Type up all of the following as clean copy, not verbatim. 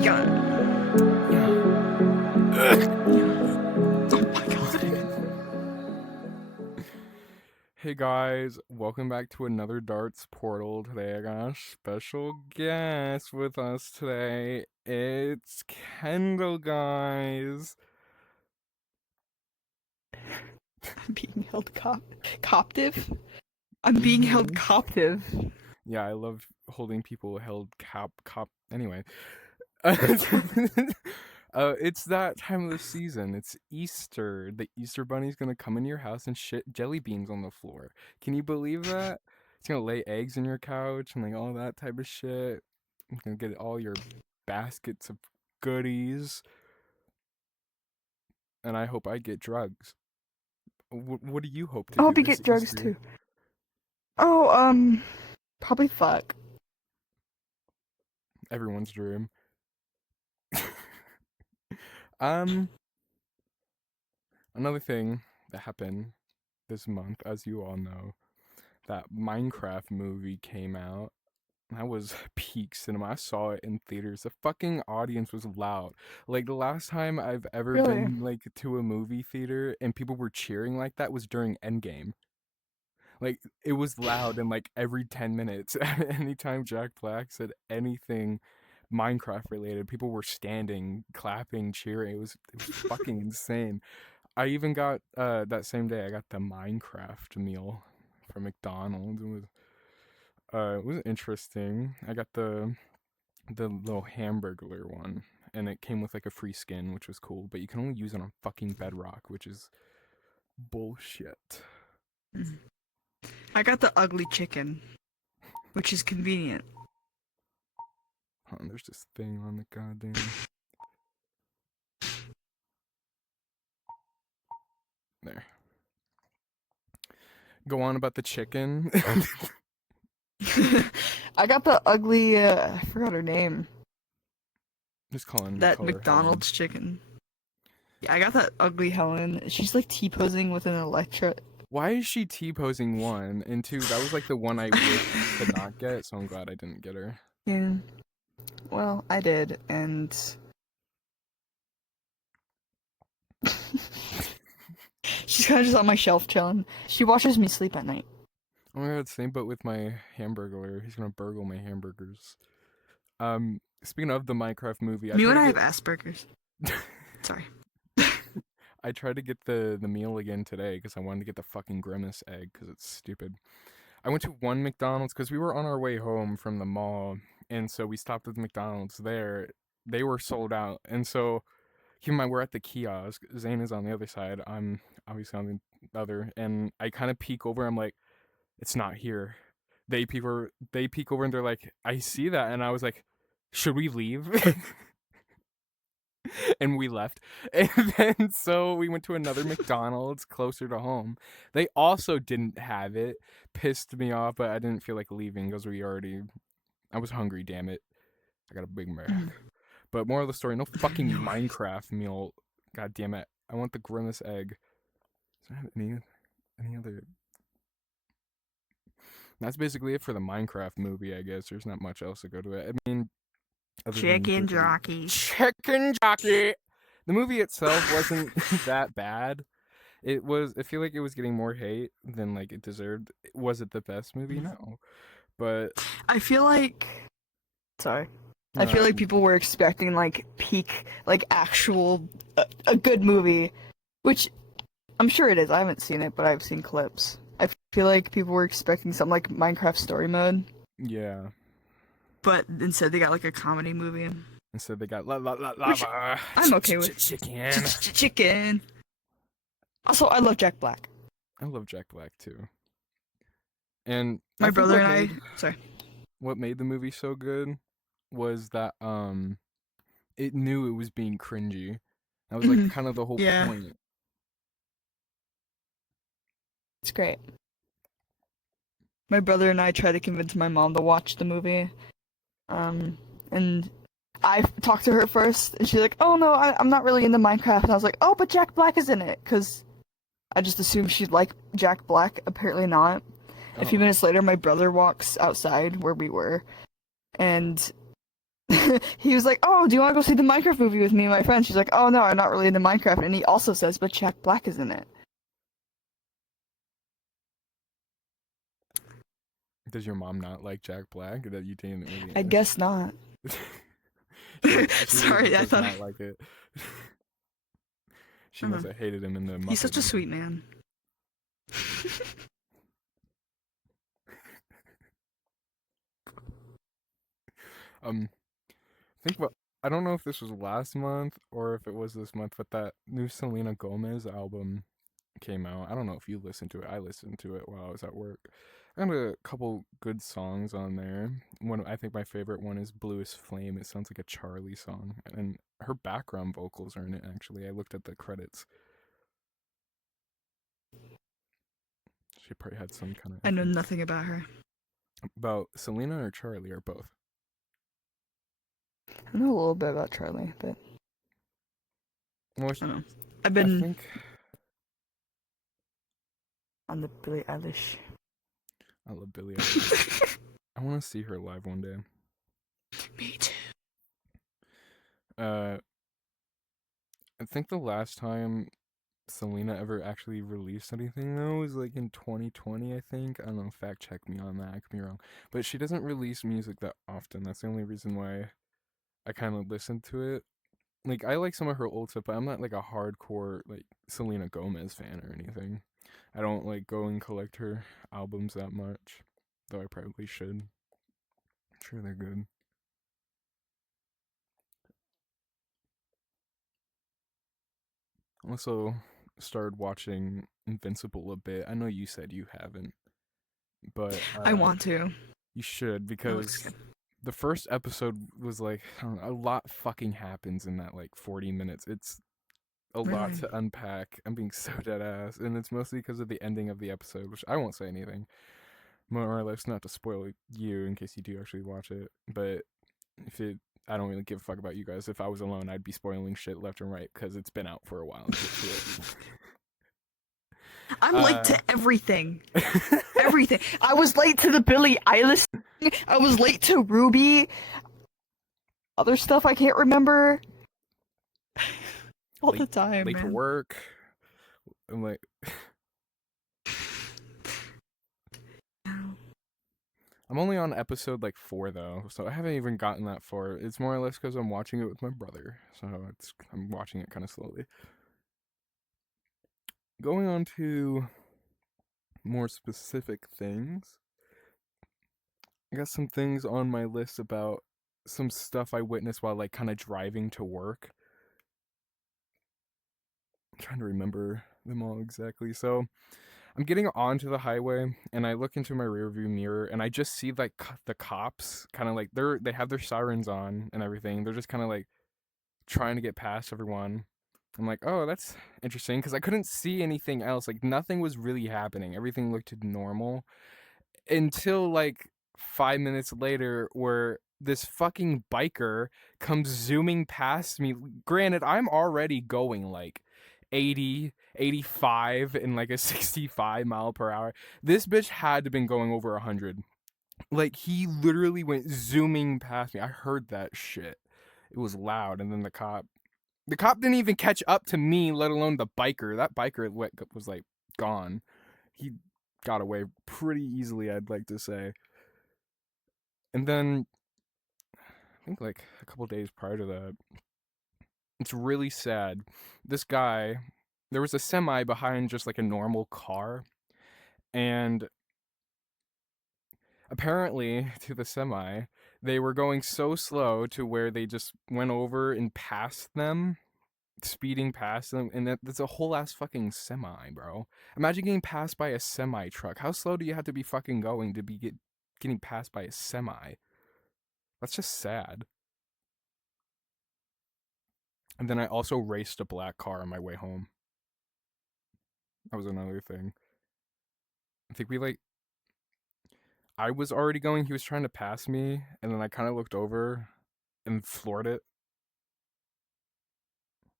Yeah. Oh my god. Hey guys, welcome back to another Darts Portal. Today I got a special guest with us today. It's Kendall, guys. I'm being held captive? I'm being held captive. Yeah, I love holding people held anyway. It's that time of the season. It's Easter. The Easter Bunny's gonna come into your house and shit jelly beans on the floor. Can you believe that? It's gonna lay eggs in your couch and like all that type of shit. It's gonna get all your baskets of goodies. And I hope I get drugs. What do you hope to I do hope you this get drugs Easter? too. Oh, probably fuck. Everyone's dream. Um, Another thing that happened this month, as you all know, that Minecraft movie came out. That was peak cinema. I saw it in theaters. The fucking audience was loud. Like the last time I've ever Really? been like to a movie theater and people were cheering like that was during Endgame. Like it was loud and like every 10 minutes. Anytime Jack Black said anything Minecraft related, people were standing, clapping, cheering. It was fucking insane. I even got that same day I got the Minecraft meal from McDonald's. It was interesting. I got the little hamburger one, and it came with like a free skin, which was cool. But you can only use it on fucking Bedrock, which is bullshit. I got the ugly chicken, which is convenient. There's this thing on the goddamn. There. Go on about the chicken. I got the ugly, I forgot her name. Just call her That Helen. McDonald's chicken. Yeah, I got that ugly Helen. She's like T-posing with an Electra. Why is she T-posing one and two? That was like the one I wished to not get, so I'm glad I didn't get her. Yeah. Well, I did, and she's kind of just on my shelf chilling. She watches me sleep at night. Oh my god, same but with my hamburger. He's gonna burgle my hamburgers. Speaking of the Minecraft movie, Me when I have Asperger's. Sorry. I tried to get the meal again today because I wanted to get the fucking grimace egg because it's stupid. I went to one McDonald's because we were on our way home from the mall, and so we stopped at the McDonald's there. They were sold out, and so keep in mind we're at the kiosk. Zane is on the other side. I'm obviously on the other, and I kind of peek over. I'm like, it's not here. They peek over and they're like, I see that, and I was like, should we leave? And we left. And then so we went to another McDonald's closer to home. They also didn't have it. Pissed me off, but I didn't feel like leaving because I was hungry, damn it. I got a Big Mac. But moral of the story, no fucking Minecraft meal. God damn it. I want the grimace egg. Does it have any other? That's basically it for the Minecraft movie, I guess. There's not much else to go to it. I mean, Chicken jockey. Chicken jockey. The movie itself wasn't that bad. I feel like it was getting more hate than like it deserved. Was it the best movie? No. But I feel like. Sorry. no, I feel like people were expecting like peak, like actual, a good movie, which I'm sure it is. I haven't seen it, but I've seen clips. I feel like people were expecting something like Minecraft Story Mode, yeah. but instead they got like a comedy movie. Instead they got Which lava. I'm okay with. Chicken. Chicken. Also, I love Jack Black. I love Jack Black too. And My I think brother and I. Sorry. what made the movie so good was that it knew it was being cringy. That was like kind of the whole point. It's great. My brother and I tried to convince my mom to watch the movie. And I talked to her first, and she's like, "Oh no, I'm not really into Minecraft." And I was like, "Oh, but Jack Black is in it," because I just assumed she'd like Jack Black. Apparently not. A few minutes later, my brother walks outside where we were, and he was like, "Oh, do you want to go see the Minecraft movie with me and my friend?" She's like, "Oh no, I'm not really into Minecraft." And he also says, "But Jack Black is in it." Does your mom not like Jack Black that you didn't really I guess not. she really Sorry, I does thought not like it. She I must don't know. have hated him in the He's Muppet such a movie. sweet man. Um, think about. I don't know if this was last month or if it was this month, but that new Selena Gomez album came out. I don't know if you listened to it. I listened to it while I was at work. I got a couple good songs on there. One, I think my favorite one is Bluest Flame. It sounds like a Charlie song, and her background vocals are in it. Actually, I looked at the credits. She probably had some kind of I know influence. nothing about her. About Selena or Charlie or both. I know a little bit about Charlie, but Well, I don't know. I've I been think on the Billie Eilish. I love Billie Eilish. I want to see her live one day. Me too. Uh, I think the last time Selena ever actually released anything though was like in 2020, I think. I don't know, fact check me on that, I could be wrong. But she doesn't release music that often. That's the only reason why I kind of listen to it. Like I like some of her old stuff, but I'm not like a hardcore like Selena Gomez fan or anything. I don't like go and collect her albums that much, though I probably should. I'm sure they're good. Also started watching Invincible a bit. I know you said you haven't, but I want to. you should It looks because good. the first episode was like I don't know, a lot fucking happens in that like 40 minutes. It's a lot Really? to unpack. I'm being so dead ass, and it's mostly because of the ending of the episode, which I won't say anything. More or less, not to spoil you in case you do actually watch it. But if it, I don't really give a fuck about you guys. If I was alone, I'd be spoiling shit left and right because it's been out for a while. Get to it. I'm late Uh, to everything. Everything. I was late to the Billie Eilish thing. I was late to Ruby. Other stuff I can't remember. All late, the time, late to man. work. I'm like, I'm only on episode like 4 though, so I haven't even gotten that far. It's more or less because I'm watching it with my brother, so I'm watching it kind of slowly. Going on to more specific things, I got some things on my list about some stuff I witnessed while like kind of driving to work. I'm trying to remember them all exactly. So I'm getting onto the highway and I look into my rearview mirror and I just see like the cops kind of like they have their sirens on and everything. They're just kind of like trying to get past everyone. I'm like, oh, that's interesting because I couldn't see anything else. Like nothing was really happening. Everything looked normal until like 5 minutes later, where this fucking biker comes zooming past me. Granted, I'm already going like 80, 85 in like a 65 mile per hour. This bitch had to have been going over 100. Like he literally went zooming past me. I heard that shit. It was loud, and then the cop didn't even catch up to me, let alone the biker. That biker was like gone. He got away pretty easily, I'd like to say. And then I think like a couple days prior to that, it's really sad. This guy, there was a semi behind just like a normal car, and apparently to the semi, they were going so slow to where they just went over and passed them, speeding past them, and that's a whole ass fucking semi, bro. Imagine getting passed by a semi truck. How slow do you have to be fucking going to be getting passed by a semi? That's just sad. And then I also raced a black car on my way home. That was another thing. I think we like I was already going, he was trying to pass me, and then I kind of looked over and floored it,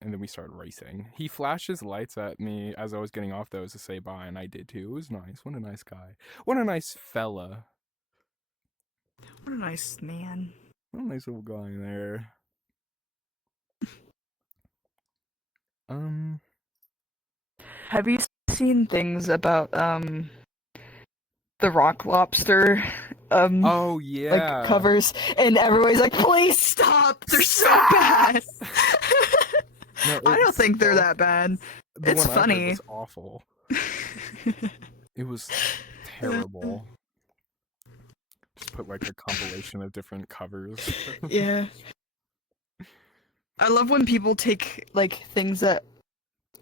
and then we started racing. He flashed his lights at me as I was getting off those to say bye, and I did too. It was nice. What a nice guy. What a nice fella. What a nice man. A nice little guy there. Um. Have you seen things about the Rock Lobster Oh like yeah. covers, and everybody's like, please stop, they're so bad. No, I don't it's think they're that bad. the It's one I heard funny. was awful. It was terrible. Just put like a compilation of different covers. Yeah. I love when people take like things that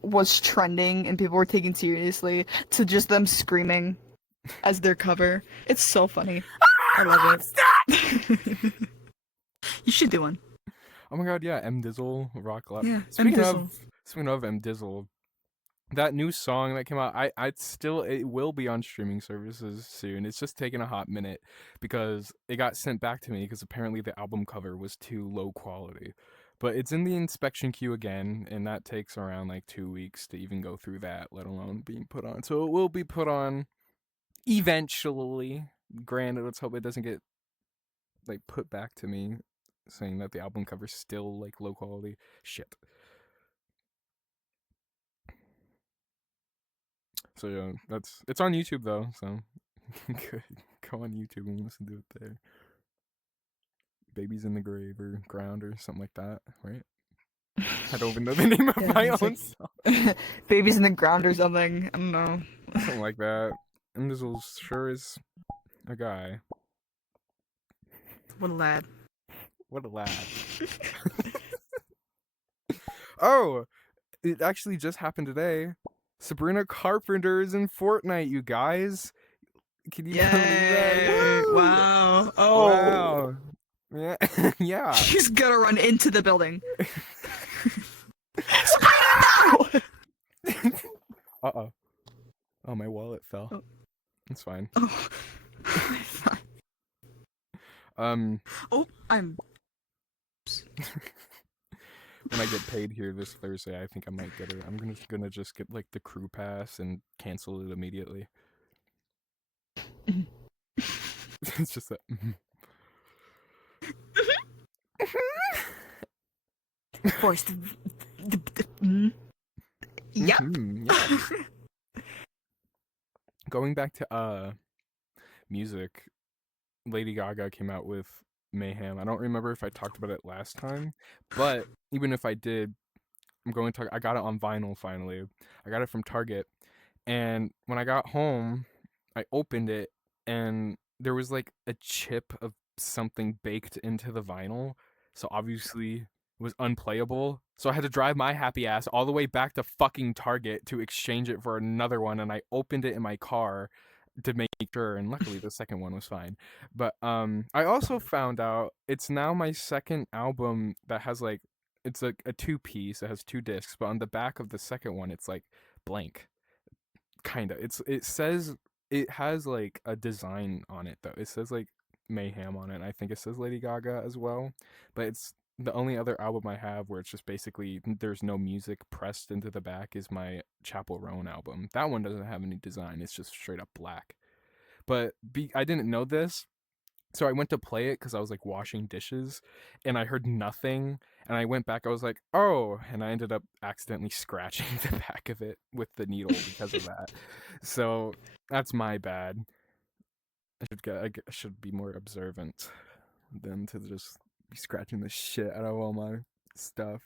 was trending and people were taken seriously to just them screaming as their cover. It's so funny. I love it. You should do one. Oh my god, yeah, M Dizzle, Rock Lab. Yeah, M Dizzle. Speaking of M Dizzle, that new song that came out, it will be on streaming services soon. It's just taking a hot minute because it got sent back to me because apparently the album cover was too low quality. But it's in the inspection queue again, and that takes around like 2 weeks to even go through that, let alone being put on. So it will be put on eventually. Granted, let's hope it doesn't get like put back to me saying that the album cover's still like low quality. Shit. So yeah, it's on YouTube though, so go on YouTube and listen to it there. Babies in the Grave or Ground or something like that, right? I don't even know the name of Yeah, I my think own so. song. Babies in the Ground or something. I don't know. Something like that. And this will sure is a guy. What a lad. What a lad. Oh, it actually just happened today. Sabrina Carpenter is in Fortnite, you guys. Can you believe that? Yay! Woo! Wow. Oh. Wow. Yeah. Yeah. She's gonna run into the building. Sabrina, no! Uh-oh. Oh, my wallet fell. Oh. It's fine. Oh. Um, Oh, I'm. when I get paid here this Thursday, I think I might get it. I'm gonna just get like the crew pass and cancel it immediately. It's just that. Voice. Yep. Yeah. Going back to music, Lady Gaga came out with Mayhem. I don't remember if I talked about it last time, but even if I did, I'm going to. I got it on vinyl finally. I got it from Target, and when I got home, I opened it, and there was like a chip of something baked into the vinyl, so obviously it was unplayable. So I had to drive my happy ass all the way back to fucking Target to exchange it for another one, and I opened it in my car to make sure, and luckily the second one was fine. But I also found out it's now my second album that has like it's a two piece. It has two discs, but on the back of the second one it's like blank. Kinda. It says it has like a design on it though. It says like Mayhem on it. I think it says Lady Gaga as well. But it's the only other album I have where it's just basically there's no music pressed into the back is my Chapel Roan album. That one doesn't have any design. It's just straight up black. But I didn't know this, so I went to play it because I was like washing dishes, and I heard nothing. And I went back. I was like, "Oh!" And I ended up accidentally scratching the back of it with the needle because of that. So that's my bad. I should be more observant than to just be scratching the shit out of all my stuff.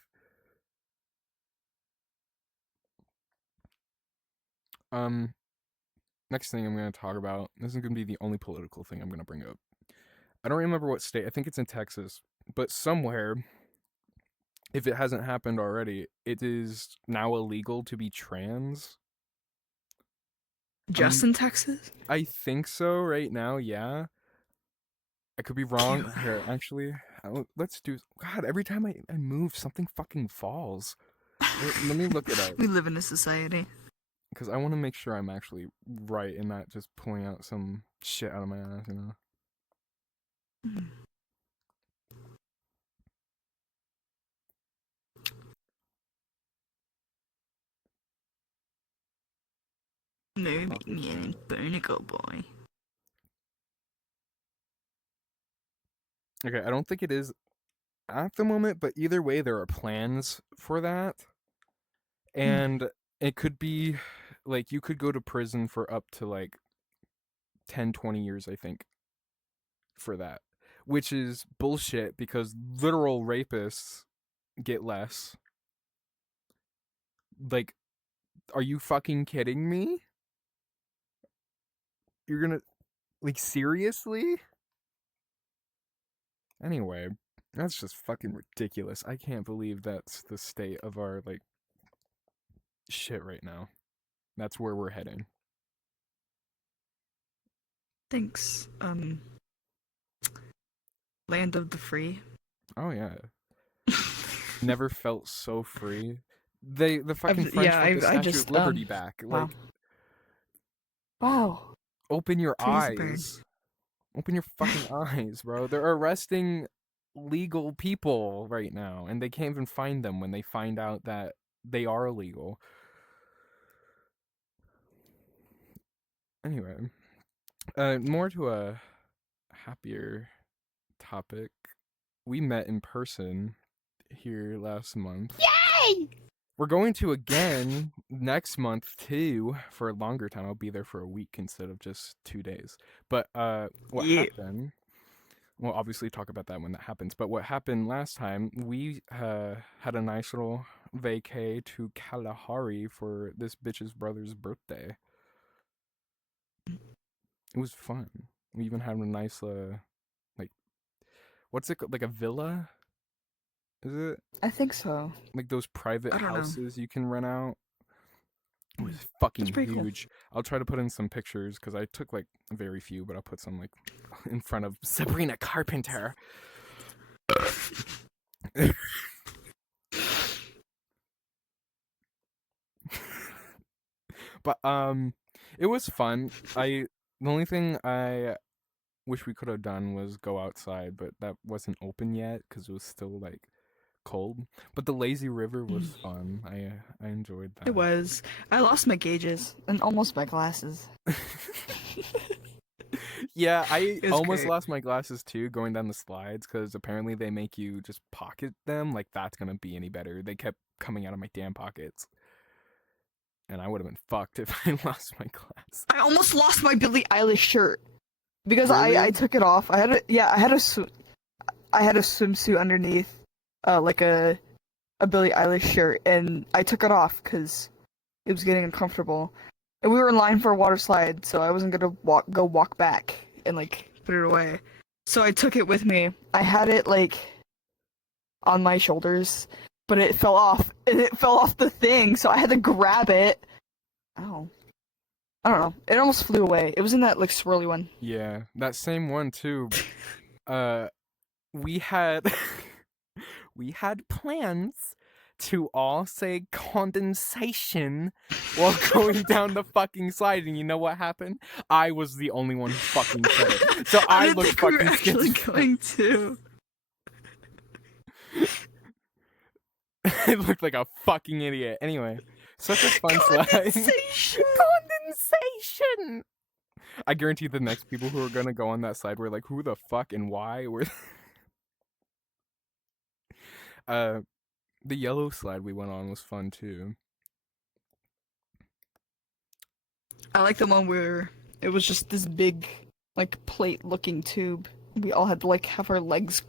Um, Next thing I'm gonna talk about. This is gonna be the only political thing I'm gonna bring up. I don't remember what state. I think it's in Texas, but somewhere, if it hasn't happened already, it is now illegal to be trans. Just in Texas? I think so right now, yeah. I could be wrong. Here, actually, let's do. God, every time I move, something fucking falls. Let me look it up We live in a society. because I want to make sure I'm actually right and not just pulling out some shit out of my ass, you know. Maybe make me an barnacle boy. Okay, I don't think it is at the moment, but either way, there are plans for that. Hmm. And it could be like you could go to prison for up to like 10, 20 years, I think, for that, which is bullshit because literal rapists get less. Like, are you fucking kidding me? You're gonna, like, seriously? Anyway, that's just fucking ridiculous. I can't believe that's the state of our, like, shit right now. That's where we're heading. Thanks. Land of the free. Oh, yeah. Never felt so free. The fucking French Yeah, want the I Statue of just Liberty back. wow. Like, Wow. open your Praise the bird. eyes. Open your fucking eyes, bro. They're arresting legal people right now, and they can't even find them when they find out that they are illegal. Anyway, more to a happier topic. We met in person here last month. Yay! We're going to again next month too for a longer time. I'll be there for a week instead of just 2 days. But what Yeah. happened? We'll obviously talk about that when that happens. But what happened last time? We had a nice little vacay to Kalahari for this bitch's brother's birthday. It was fun. We even had a nice like what's it called? Like a villa? Is it I think so. like those private I don't know. houses you can rent out? It was Mm. fucking That's pretty cool. huge. I'll try to put in some pictures because I took like very few, but I'll put some like in front of Sabrina Carpenter. But it was fun. The only thing I wish we could have done was go outside, but that wasn't open yet because it was still like cold. But the lazy river was fun. I enjoyed It that. was. I lost my gauges and almost my glasses. Yeah, I It was almost great. lost my glasses too going down the slides because apparently they make you just pocket them. Like that's gonna be any better. They kept coming out of my damn pockets, and I would have been fucked if I lost my glass. I almost lost my Billie Eilish shirt because I Really? took it off. I had a yeah I had I had a swimsuit underneath, like a Billie Eilish shirt, and I took it off because it was getting uncomfortable. And we were in line for a water slide, so I wasn't gonna walk back and like put it away. So I took it with me. I had it like on my shoulders, but it fell off, and it fell off the thing, so I had to grab it. Oh, I don't know. It almost flew away. It was in that like swirly one. Yeah, that same one too. Uh, we had we had plans to all say condensation while going down the fucking slide, and you know what happened? I was the only one who fucking said it, so I didn't looked think we were fucking actually schizophrenic. going to. I looked like a fucking idiot. Anyway, such a fun slide. Condensation. Condensation. I guarantee the next people who are gonna go on that slide were like, "Who the fuck and why?" Were uh, the yellow slide we went on was fun too. I like the one where it was just this big, like plate-looking tube. We all had to like have our legs,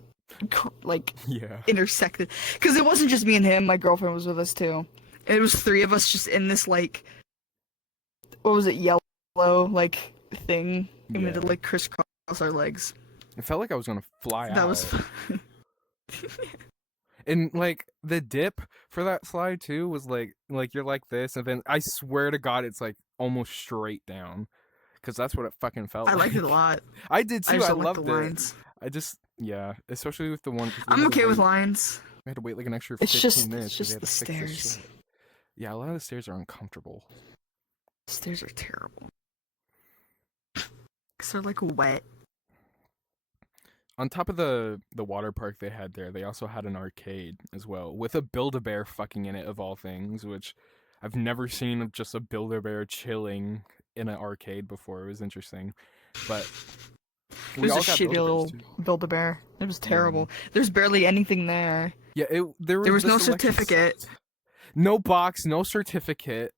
like Yeah. intersected, because it wasn't just me and him. My girlfriend was with us too. It was three of us just in this like, what was it, yellow like thing, and we had to Yeah. like crisscross our legs. It felt like I was gonna fly That out. was fun. And like the dip for that slide too was like you're like this, and then I swear to God, it's like almost straight down, because that's what it fucking felt I like. liked it a lot. I did I too. just I don't like the loved it. lines. I just especially with the one because I'm okay with lines. we had to wait like an extra It's 15 just minutes because they had the to fix this stairs. shit. Yeah, a lot of the stairs are uncomfortable. Stairs are terrible. Cause they're like wet. On top of the water park they had there, they also had an arcade as well with a Build-A-Bear fucking in it of all things, which I've never seen of just a Build-A-Bear chilling in an arcade before. It was interesting, but It We was a all got shitty Build-A-Bears little too. Build-A-Bear. It was Yeah. terrible. There's barely anything there. Yeah, there There was the no selection certificate. sucked. No box, no certificate.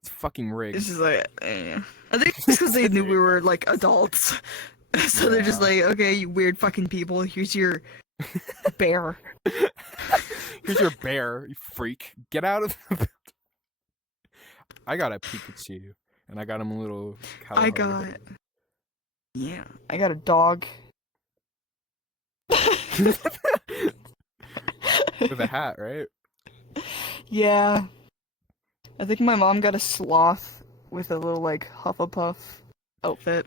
It's fucking rigged. It's just like, I think it's because they knew we were like adults. So they're just Yeah. like, okay, you weird fucking people, here's your bear. Here's your bear, you freak. Get out of the I got a Pikachu, and I got him a little I Kalahari got, hoodie. yeah, I got a dog. With a hat, right? Yeah. I think my mom got a sloth with a little like Hufflepuff outfit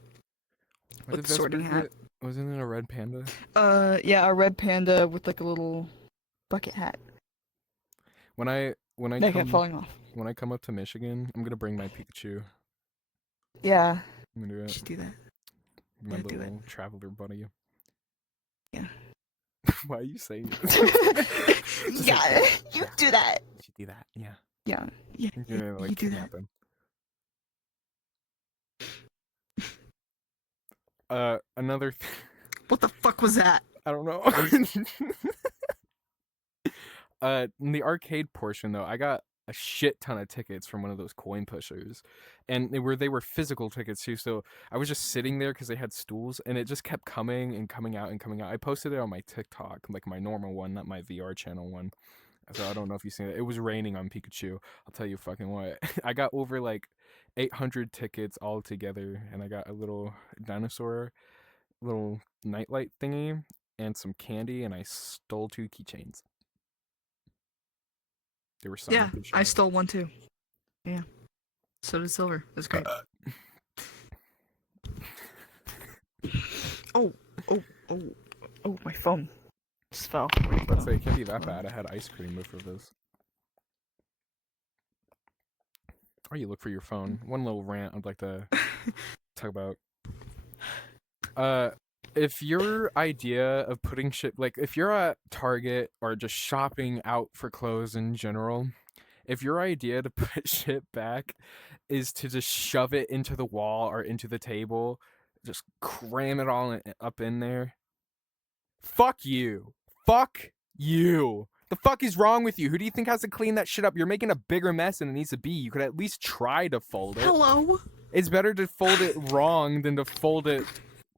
What with did the sorting Vesper hat. get? Wasn't it a red panda? Yeah, a red panda with like a little bucket hat When I that kept falling off. come up to Michigan, I'm gonna bring my Pikachu. Yeah, I'm gonna do you it. should do that. My Yeah, do it. little traveler buddy. Yeah. Why are you saying it? Just Yeah, like, you do that. you should do that. Yeah. Yeah, yeah, I'm gonna you like do that. kidnap him. Another. What the fuck was that? I don't know. In the arcade portion though, I got a shit ton of tickets from one of those coin pushers, and they were physical tickets too. So I was just sitting there because they had stools, and it just kept coming and coming out and coming out. I posted it on my TikTok, like my normal one, not my VR channel one. So I don't know if you've seen it. It was raining on Pikachu. I'll tell you fucking what. I got over like 800 tickets all together, and I got a little dinosaur, little nightlight thingy, and some candy, and I stole 2 keychains. They were signed. Yeah, and I shit. stole one too. Yeah. So did Silver. It was great. Oh, my phone just fell. Let's say it can't be that bad. I had ice cream before this. Or you look for your phone. One little rant I'd like to talk about. If your idea of putting shit, like if you're at Target or just shopping out for clothes in general, if your idea to put shit back is to just shove it into the wall or into the table, just cram it all up in there, fuck you. Fuck you. The fuck is wrong with you? Who do you think has to clean that shit up? You're making a bigger mess than it needs to be. You could at least try to fold it. Hello? It's better to fold it wrong than to fold it,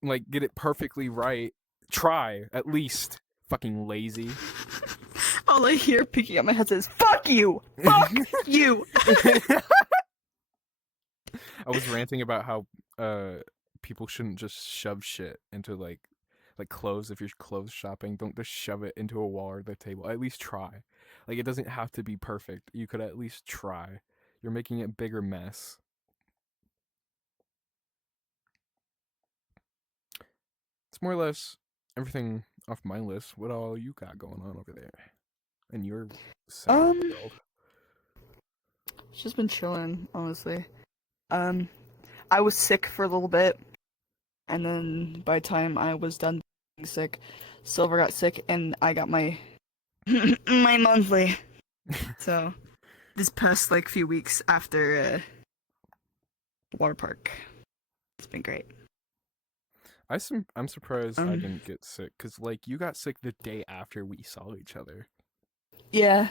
like, get it perfectly right. Try, at least. Fucking lazy. All I hear picking up my head says, fuck you! Fuck you! I was ranting about how people shouldn't just shove shit into like clothes. If you're clothes shopping, don't just shove it into a wall or the table. At least try. Like, it doesn't have to be perfect. You could at least try. You're making a bigger mess. It's more or less everything off my list. What all you got going on over there in your sad world? It's just been chilling, honestly. I was sick for a little bit, and then by the time I was done being sick, Silver got sick, and I got my my monthly. So this past like few weeks after water park, it's been great. I'm surprised I didn't get sick, because like you got sick the day after we saw each other. Yeah.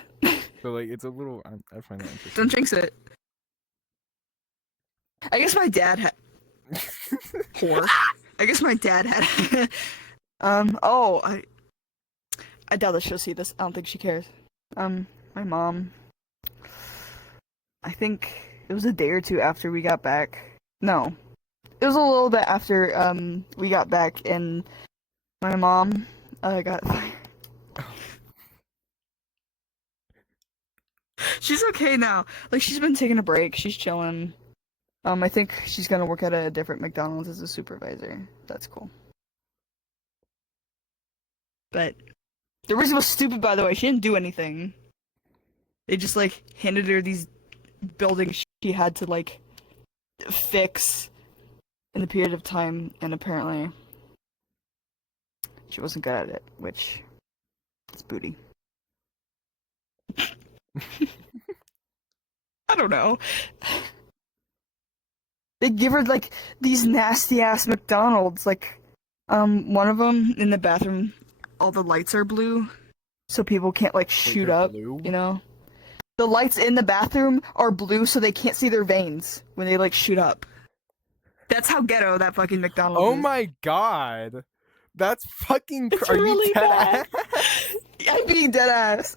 So like it's a little I find that interesting. Don't jinx it. I guess my dad had poor. I guess my dad had oh, I doubt that she'll see this. I don't think she cares. My mom, I think it was a day or two after we got back. No. It was a little bit after we got back, and my mom got She's okay now. Like, she's been taking a break. She's chilling. I think she's gonna work at a different McDonald's as a supervisor. That's cool. But the reason was stupid, by the way. She didn't do anything. They just like handed her these buildings she had to like fix in a period of time, and apparently she wasn't good at it, which is booty. I don't know. They give her like these nasty ass McDonald's. Like, one of them in the bathroom, all the lights are blue, so people can't like shoot they're up. blue? You know, the lights in the bathroom are blue, so they can't see their veins when they like shoot up. That's how ghetto that fucking McDonald's Oh is. my god. That's fucking It's are really you dead bad. ass? I'm being dead ass.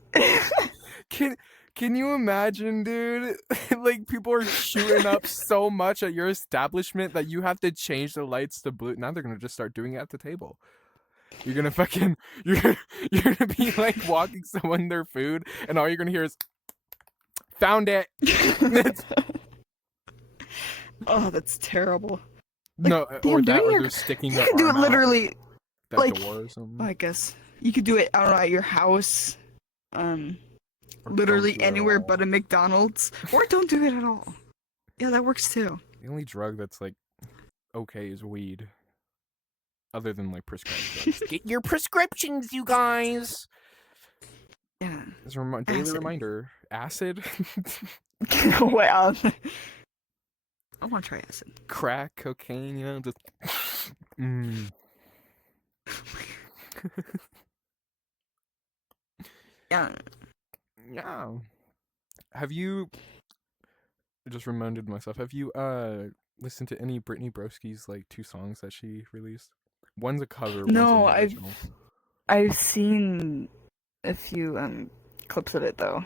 Can you imagine, dude? Like people are shooting up so much at your establishment that you have to change the lights to blue. Now they're gonna just start doing it at the table. You're gonna fucking you're gonna be like walking someone their food, and all you're gonna hear is found it. Oh, that's terrible. No, damn, or doing that, or your- they're sticking You their can do it arm out literally. that like- door or something. I guess you could do it. I don't know, at your house. Or Literally don't do it at anywhere all. but a McDonald's, or don't do it at all. Yeah, that works too. The only drug that's like okay is weed. Other than like prescribed drugs. Get your prescriptions, you guys. Yeah. As a daily Acid. reminder, acid, Wait, I want to try acid. crack, cocaine, you know, just. Mm. Yeah. Yeah. Have you? I just reminded myself. Have you listened to any Brittany Broski's like 2 songs that she released? One's a cover. No, one's an original. I've seen a few clips of it though.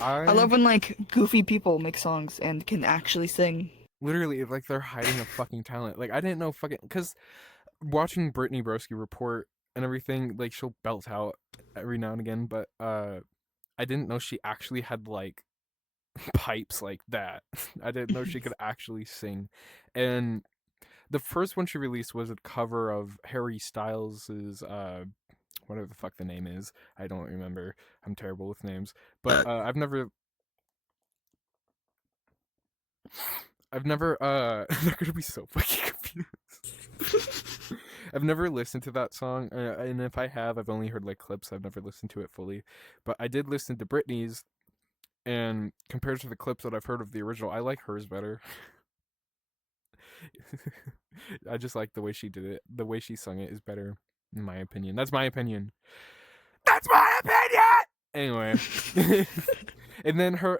I love when like goofy people make songs and can actually sing. literally like they're hiding a fucking talent. Like I didn't know fucking because watching Brittany Broski report and everything, like she'll belt out every now and again, but I didn't know she actually had like pipes like that. I didn't know she could actually sing. And the first one she released was a cover of Harry Styles's whatever the fuck the name is. I don't remember. I'm terrible with names. But I've never they're gonna be so fucking confused. I've never listened to that song, and if I have, I've only heard like clips. I've never listened to it fully, but I did listen to Britney's, and compared to the clips that I've heard of the original, I like hers better. I just like the way she did it. The way she sung it is better, in my opinion. That's my opinion. That's my opinion. Anyway, and then her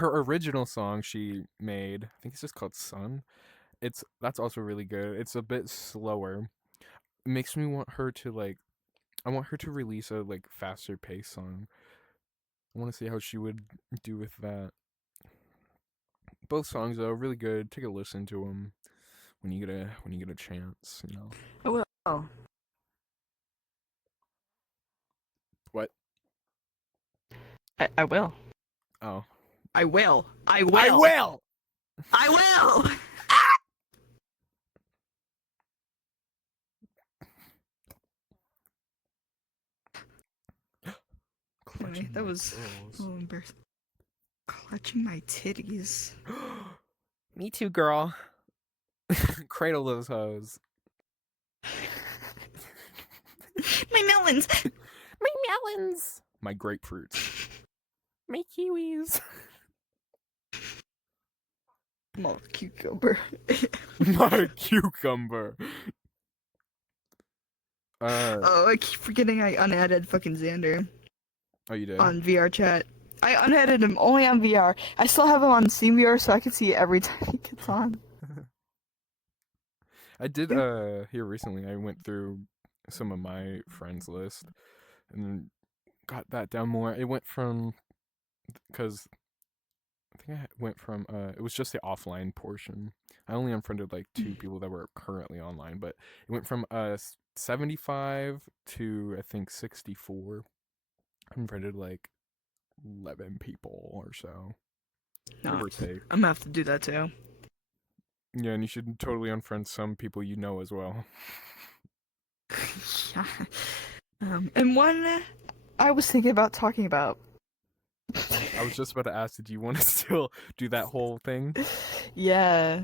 original song she made, I think it's just called Sun. That's also really good. It's a bit slower. It makes me want her to like I want her to release a like faster pace song. I want to see how she would do with that. Both songs though really good. Take a listen to them when you get a chance, you know. I will. What? I will. Oh. I will. I will. I will. I will. Anyway, that was a little embarrassing. Clutching my titties. Me too, girl. Cradle those hoes. My melons. My melons. My grapefruits. My kiwis. My cucumber. My cucumber. Oh, I keep forgetting I unadded fucking Xander Oh, you did? on VR chat. I unadded him only on VR. I still have him on SteamVR so I can see it every time he gets on. I did here recently. I went through some of my friends list and got that down more. It went from because I think I went from it was just the offline portion. I only unfriended like 2 people that were currently online, but it went from 75 to I think 64. I unfriended like 11 people or so. Give or take. I'm gonna have to do that too. Yeah, and you should totally unfriend some people you know as well. Yeah. And one I was thinking about talking about. I was just about to ask, do you want to still do that whole thing? Yeah.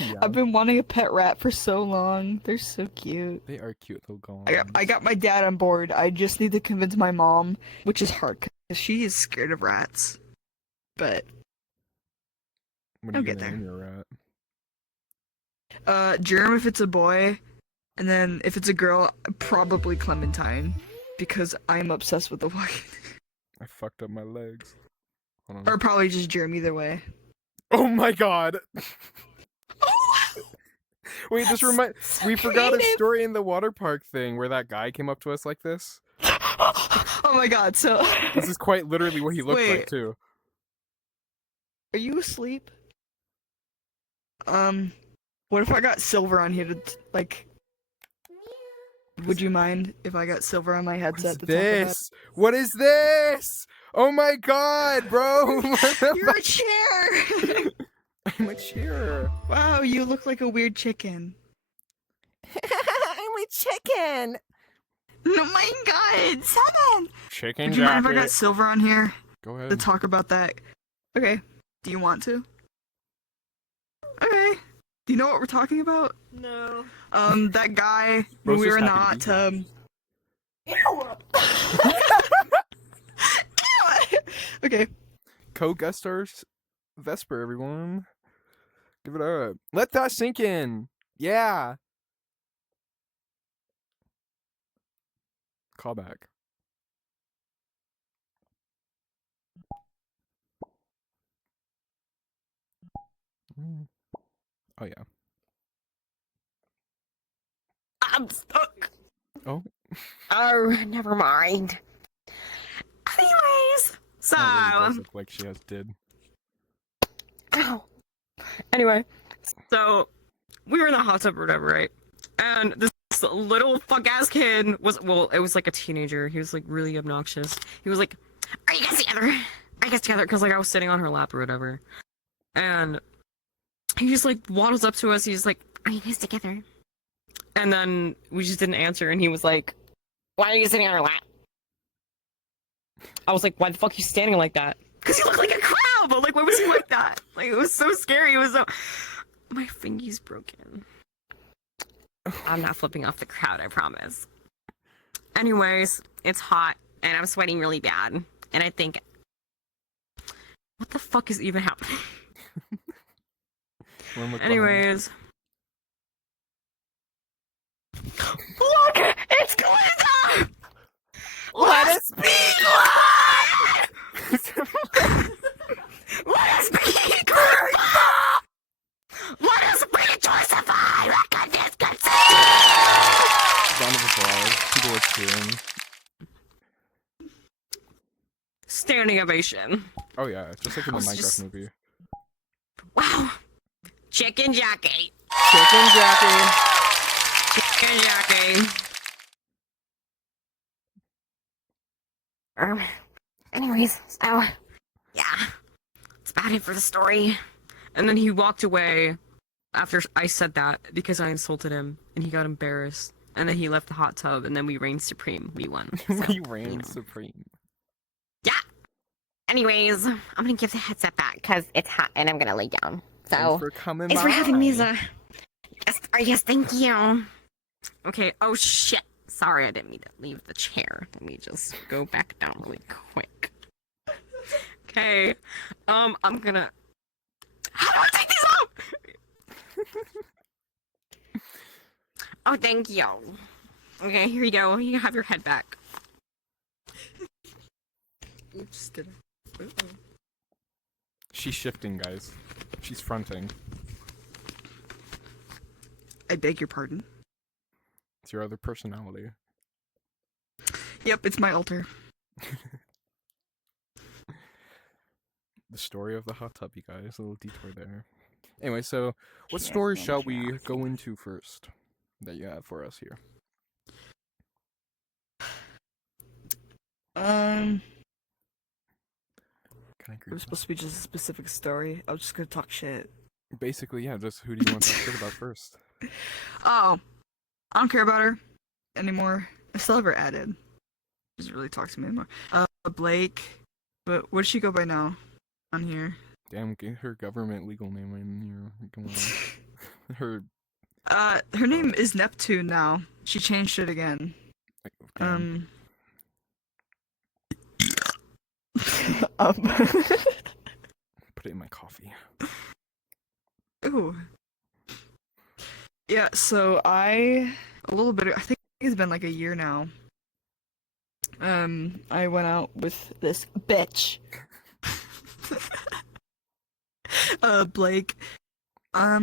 Yeah. I've been wanting a pet rat for so long. They're so cute. They are cute little golems. I got my dad on board. I just need to convince my mom, which is hard because she is scared of rats. but What are I'll you get gonna there. name your rat? Germ if it's a boy, and then if it's a girl, probably Clementine, because I'm obsessed with the Walking. I fucked up my legs. Hold on. Or probably just Germ either way. Oh my god! Oh, Wait, this remind. We forgot a story in the water park thing where that guy came up to us like this. Oh my god, so This is quite literally what he looked like wait, too. are you asleep? What if I got silver on here to like? Would you mind if I got silver on my headset to talk about? This? What is this? Oh my god, bro! You're a chair. I'm a cheer. Wow, you look like a weird chicken. I'm a chicken. Oh my god, Seven! Chicken Would you mind if I jacket. got silver on here Go to ahead. talk about that? Okay. Do you want to? Okay. Do you know what we're talking about? No. That guy Bro's when we just were in the happy hot to be tub. Okay. Co-guest stars Vesper, everyone. Give it up. Let that sink in. Yeah. Callback. Oh yeah. I'm stuck. Oh. Oh, never mind. Anyways, so That really does look like she has did. ow. Anyway, so we were in the hot tub or whatever, right? And this little fuck ass kid was it was like a teenager. He was like really obnoxious. He was like, "Are you guys together? Are you guys together?" Because like I was sitting on her lap or whatever, and he just like waddles up to us. He's like, "Are you guys together?" And then we just didn't answer, and he was like, "Why are you sitting on her lap?" I was like, "Why the fuck are you standing like that?" Because he looked like a crab. But like, why was he like that? Like, it was so scary. It was so. My fingy's broken. I'm not flipping off the crowd, I promise. Anyways, it's hot, and I'm sweating really bad. And I think, what the fuck is even happening? Anyways. Look! It's Glinda! Let us be glad! Let us be grateful! Let us rejoicify! Recognize conceit! Round of applause. People are cheering. Standing ovation. Oh yeah, just like in the I was Minecraft just- movie. Wow. Chicken Jackie. Chicken Jackie. Chicken Jackie. Anyways, so Yeah. It's about it for the story. And then he walked away after I said that because I insulted him and he got embarrassed. And then he left the hot tub and then we reigned supreme. We won. So, We you reign know. supreme. Yeah. Anyways, I'm gonna give the headset back. because it's hot and I'm gonna lay down. Thanks So for coming Thanks for having me, by. yes, thank you. Okay, oh shit. Sorry, I didn't mean to leave the chair. Let me just go back down really quick. Okay, I'm gonna... How do I take these off? Oh, thank you. Okay, here you go. You can have your head back. Oops, did I... Uh-oh. She's shifting, guys. She's fronting. I beg your pardon. It's your other personality. Yep, it's my altar. The story of the hot tub, you guys. A little detour there. Anyway, so what story shall we go into first that you have for us here? Can Can I It agree? was supposed to be just a specific story. I was just gonna talk shit. Basically, yeah, just who do you want to talk shit about first? Oh, I don't care about her anymore. I still have her added. She doesn't really talk to me anymore. Blake. But what does she go by now on here? Damn, get her government legal name in here. Come on. Her, Her name is Neptune now. She changed it again. like, damn. put it in my coffee. Ooh. Yeah, so I think it's been like a year now. I went out with this bitch. Blake. I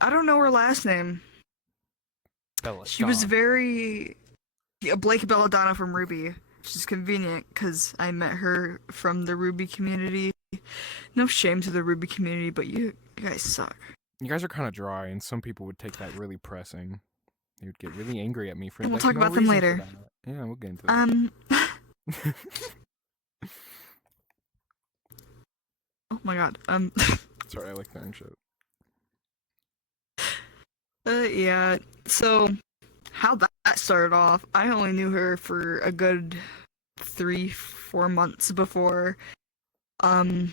don't know her last name. Bella. She was very... Yeah, Blake Belladonna from Ruby. Which is convenient, because I met her from the Ruby community. No shame to the Ruby community, but you guys suck. You guys are kind of dry, and some people would take that really pressing. They would get really angry at me for And we'll like, talk no about them reason for later. that. Yeah, we'll get into that. Oh my god. Sorry, I like throwing shit. Yeah. So, how that started off, I only knew her for a good 3-4 months before, getting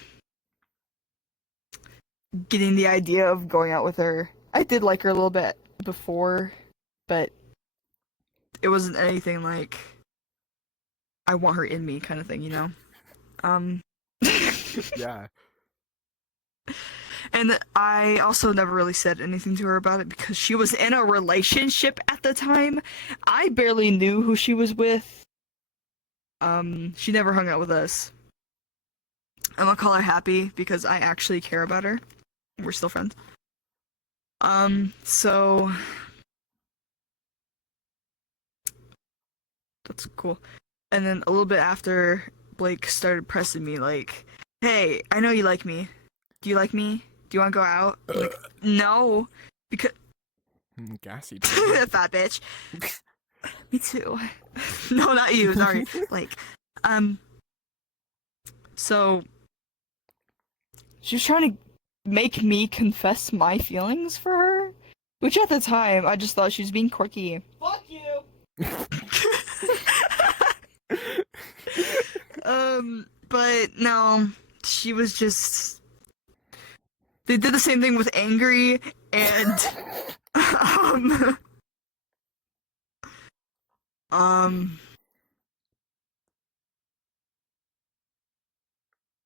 the idea of going out with her. I did like her a little bit before, but it wasn't anything like, I want her in me kind of thing, you know? Yeah. And I also never really said anything to her about it because she was in a relationship at the time. I barely knew who she was with. She never hung out with us. I'm gonna call her Happy because I actually care about her. We're still friends. So that's cool. And then a little bit after, Blake started pressing me like, "Hey, I know you like me. Do you like me? Do you want to go out?" I'm like, no, because Gassy. fat bitch. Me too. No, not you. Sorry. Like, so she was trying to make me confess my feelings for her, which at the time I just thought she was being quirky. Fuck you. But no, she was just. They did the same thing with Angry and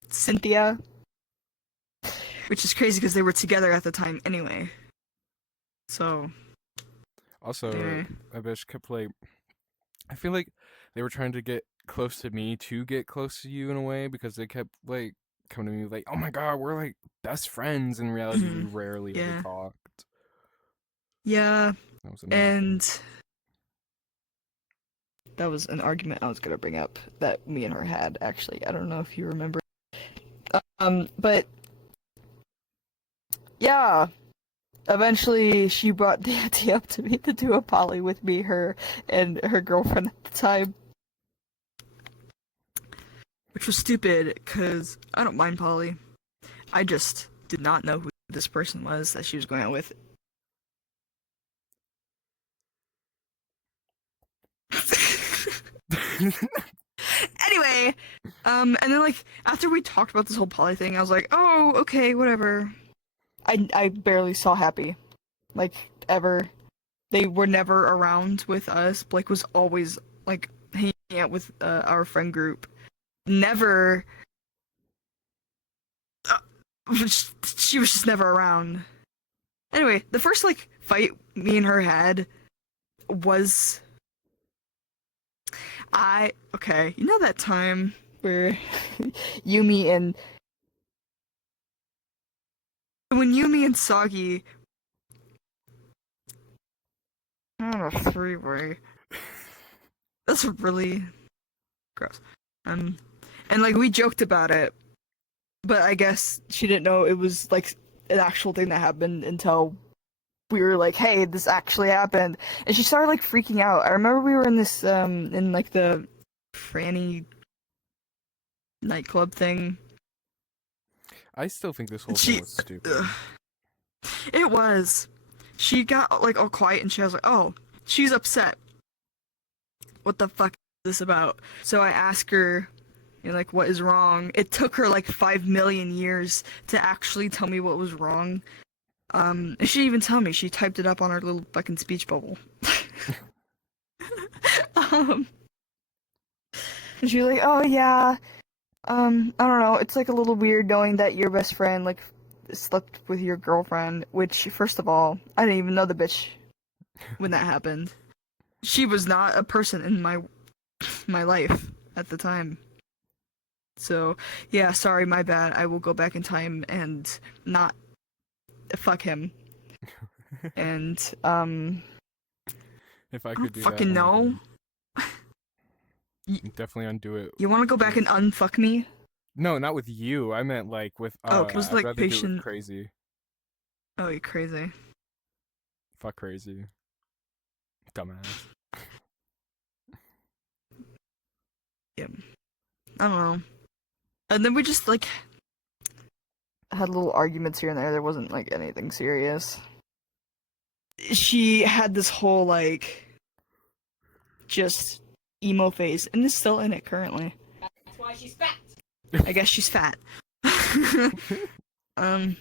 Cynthia, which is crazy because they were together at the time anyway. So Also, anyway. I bitch kept like, I feel like they were trying to get close to me to get close to you in a way because they kept like coming to me like, oh my god, we're like best friends. In reality, we rarely Yeah. ever talked. Yeah, That was another thing. and that was an argument I was gonna bring up that me and her had, actually. I don't know if you remember. But yeah, eventually she brought the idea up to me to do a poly with me, her, and her girlfriend at the time. Which was stupid, because I don't mind poly. I just did not know who this person was that she was going out with. Anyway, and then like after we talked about this whole poly thing, I was like, oh, okay, whatever. I barely saw Happy, like ever. They were never around with us. Blake was always like hanging out with our friend group. Never. She was just never around. Anyway, the first like fight me and her had was okay, you know that time where Yumi and Soggy on a three-way. That's really gross. And like we joked about it, but I guess she didn't know it was like an actual thing that happened until we were like, hey, this actually happened. And she started like freaking out. I remember we were in this in like the Franny nightclub thing. I still think this whole thing was stupid. It was. She got like all quiet and she was like, oh, she's upset. What the fuck is this about? So I asked her, you know, like, what is wrong? It took her like 5 million years to actually tell me what was wrong. And she didn't even tell me. She typed it up on her little fucking speech bubble. And she was like, oh yeah, I don't know. It's like a little weird knowing that your best friend like slept with your girlfriend. Which, first of all, I didn't even know the bitch when that happened. She was not a person in my life at the time. So yeah, sorry, my bad. I will go back in time and not fuck him. And If I I could don't do fucking that, oh my know. God. Definitely undo it. You want to go back and unfuck me? No, not with you. I meant like with Oh, 'cause, I'd like, rather do it with patient- Crazy. Oh, you crazy. Fuck Crazy. Dumbass. Yeah. I don't know. And then we just like had little arguments here and there. There wasn't like anything serious. She had this whole like just emo phase and is still in it currently. That's why she's fat. I guess she's fat. And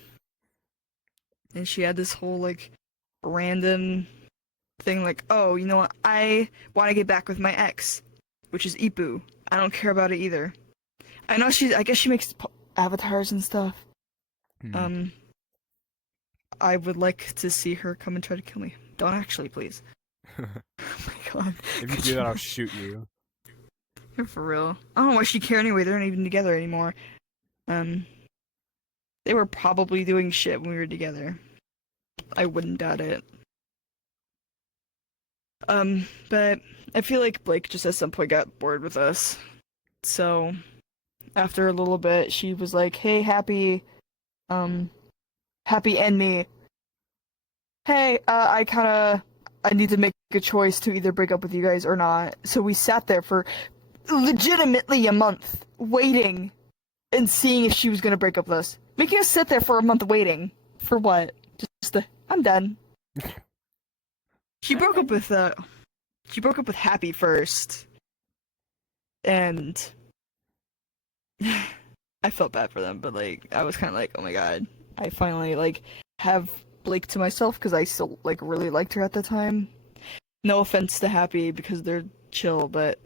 she had this whole like random thing like, oh, you know what? I want to get back with my ex, which is Ipu. I don't care about it either. I know I guess she makes avatars and stuff. Hmm. I would like to see her come and try to kill me. Don't actually, please. Oh my god. If you do that, I'll shoot you. Yeah, for real. I don't know why she care anyway. They're not even together anymore. They were probably doing shit when we were together. I wouldn't doubt it. But I feel like Blake just at some point got bored with us. So, after a little bit, she was like, hey, Happy and me. Hey, I need to make a choice to either break up with you guys or not. So we sat there for legitimately a month, waiting and seeing if she was gonna break up with us. Making us sit there for a month waiting. For what? I'm done. She broke up with Happy first. And I felt bad for them, but like I was kinda like, oh my god. I finally like have Blake to myself because I still like really liked her at the time. No offense to Happy because they're chill, but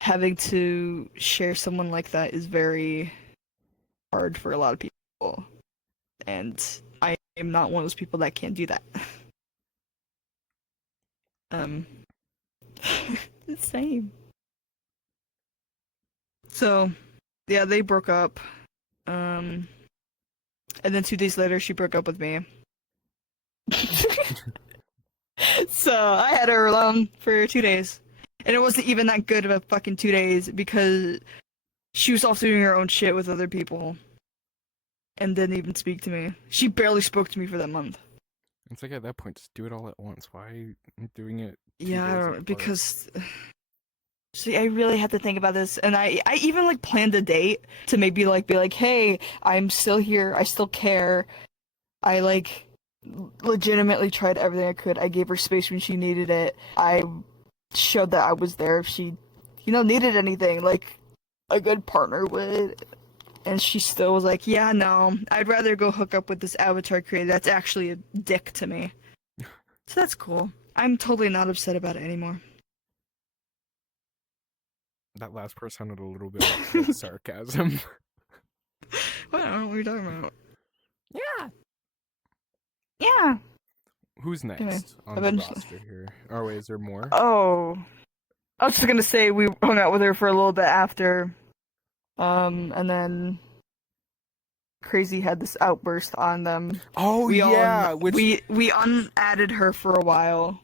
having to share someone like that is very hard for a lot of people. And I am not one of those people that can't do that. The same. So, yeah, they broke up. And then 2 days later, she broke up with me. So I had her alone for 2 days, and it wasn't even that good of a fucking 2 days because she was also doing her own shit with other people, and didn't even speak to me. She barely spoke to me for that month. It's like at that point, just do it all at once. Why are you doing it? 2 Yeah, I days don't apart? because. See, I really had to think about this, and I even like planned a date to maybe like be like, hey, I'm still here, I still care. I like legitimately tried everything I could. I gave her space when she needed it. I showed that I was there if she, needed anything, like a good partner would. And she still was like, yeah, no, I'd rather go hook up with this avatar creator that's actually a dick to me. So that's cool. I'm totally not upset about it anymore. That last part sounded a little bit like sarcasm. I don't know what you're talking about. Yeah. Yeah. Who's next on the eventually- roster here? Oh wait, is there more? Oh. I was just gonna say we hung out with her for a little bit after. And then Crazy had this outburst on them. Oh We yeah, all, which we unadded her for a while.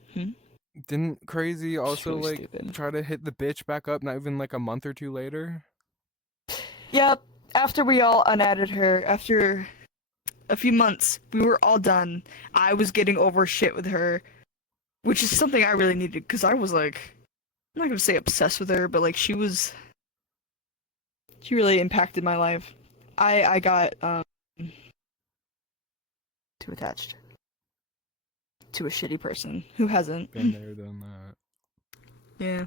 didn't Crazy also really like stupid. try to hit the bitch back up? Not even like a month or two later. Yep. After we all unadded her, after a few months, we were all done. I was getting over shit with her, which is something I really needed because I was like, I'm not gonna say obsessed with her, but like she really impacted my life. I got too attached to a shitty person who hasn't. Been there, done that. Yeah.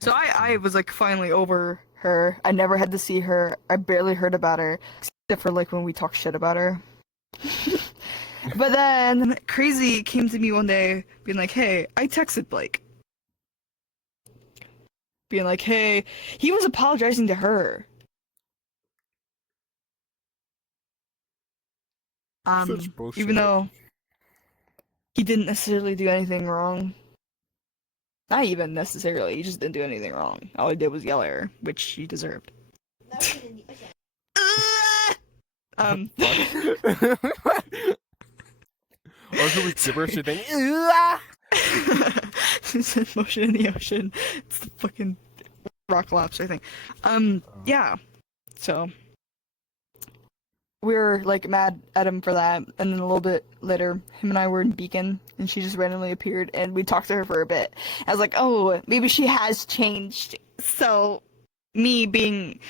So I was like finally over her. I never had to see her. I barely heard about her except for like when we talked shit about her. But then Crazy came to me one day being like, "Hey, I texted Blake." Being like, "Hey, he was apologizing to her Such bullshit. Even though he didn't necessarily do anything wrong. Not even necessarily, he just didn't do anything wrong. All he did was yell at her, which she deserved. What? Or who was gibberish thing? Motion in the ocean. It's the fucking rock lobster thing. Yeah. So we were like mad at him for that, and then a little bit later, him and I were in Beacon, and she just randomly appeared, and we talked to her for a bit. I was like, oh, maybe she has changed. So me being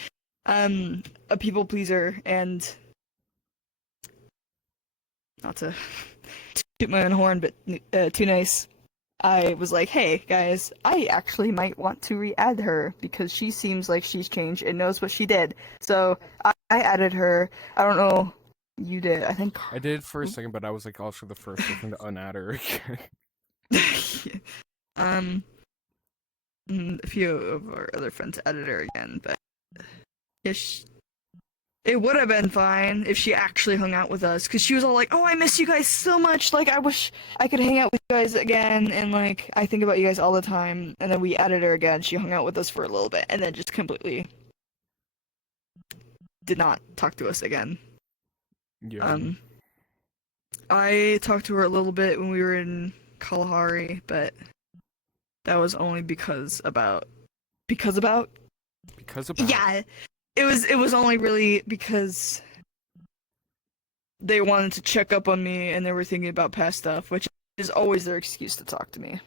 a people pleaser and not to toot my own horn, but too nice. I was like, hey guys, I actually might want to re-add her because she seems like she's changed and knows what she did. So I added her. I don't know, you did. I think I did for a second, but I was like also the first person to unadd her again. A few of our other friends added her again, but it would have been fine if she actually hung out with us, because she was all like, oh, I miss you guys so much, like, I wish I could hang out with you guys again, and, like, I think about you guys all the time, and then we added her again, she hung out with us for a little bit, and then just completely did not talk to us again. Yeah. I talked to her a little bit when we were in Kalahari, but that was only because about? Yeah, it was only really because they wanted to check up on me and they were thinking about past stuff, which is always their excuse to talk to me.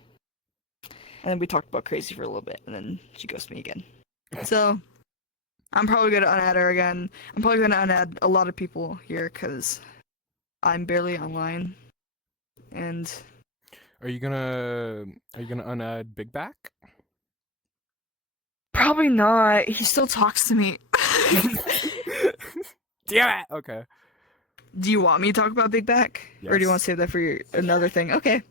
And then we talked about crazy for a little bit, and then she ghosted me again. So I'm probably gonna unadd her again. I'm probably gonna unadd a lot of people here because I'm barely online. And Are you gonna unadd Big Back? probably not. He still talks to me. Damn it! Okay. Do you want me to talk about Big Back? Or do you Yes. want to save that for another thing? Okay.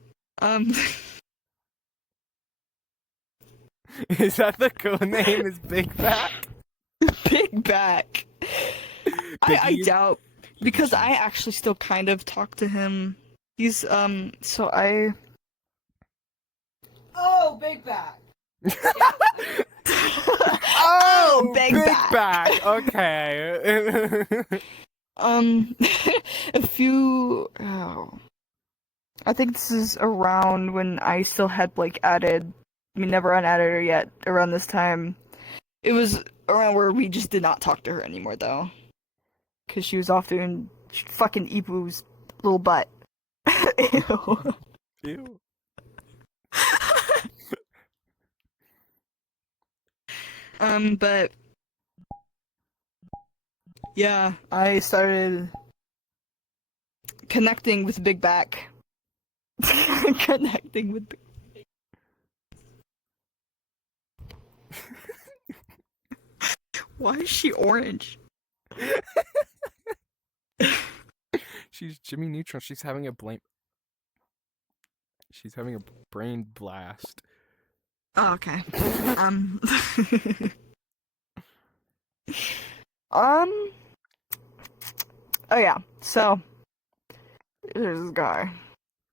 Is that the code name? Is Big Back? Big Back. I Biggie? doubt, because I actually still kind of talk to him. He's so I. Oh, Big Back. Oh, Big Back. Back. Okay. A few. Oh, I think this is around when I still had like added. I mean, never unadded her yet. Around this time, it was around where we just did not talk to her anymore, though, because she was off doing fucking Ipu's little butt. Ew. Ew. But yeah, I started connecting with Big Back. Connecting with Big Why is she orange? She's Jimmy Neutron. She's having a brain blast. Oh, okay. Oh yeah, so there's this guy.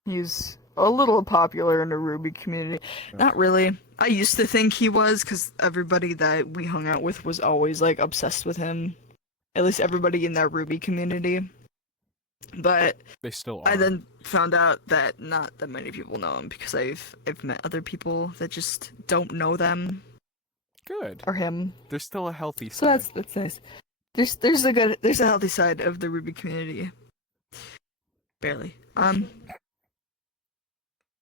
He's a little popular in the Ruby community. Not really. I used to think he was, because everybody that we hung out with was always like obsessed with him. At least everybody in that Ruby community. But They still are. I then found out that not that many people know him, because I've met other people that just don't know them Good. or him. There's still a healthy So side. that's nice. There's a healthy side of the Ruby community. Barely.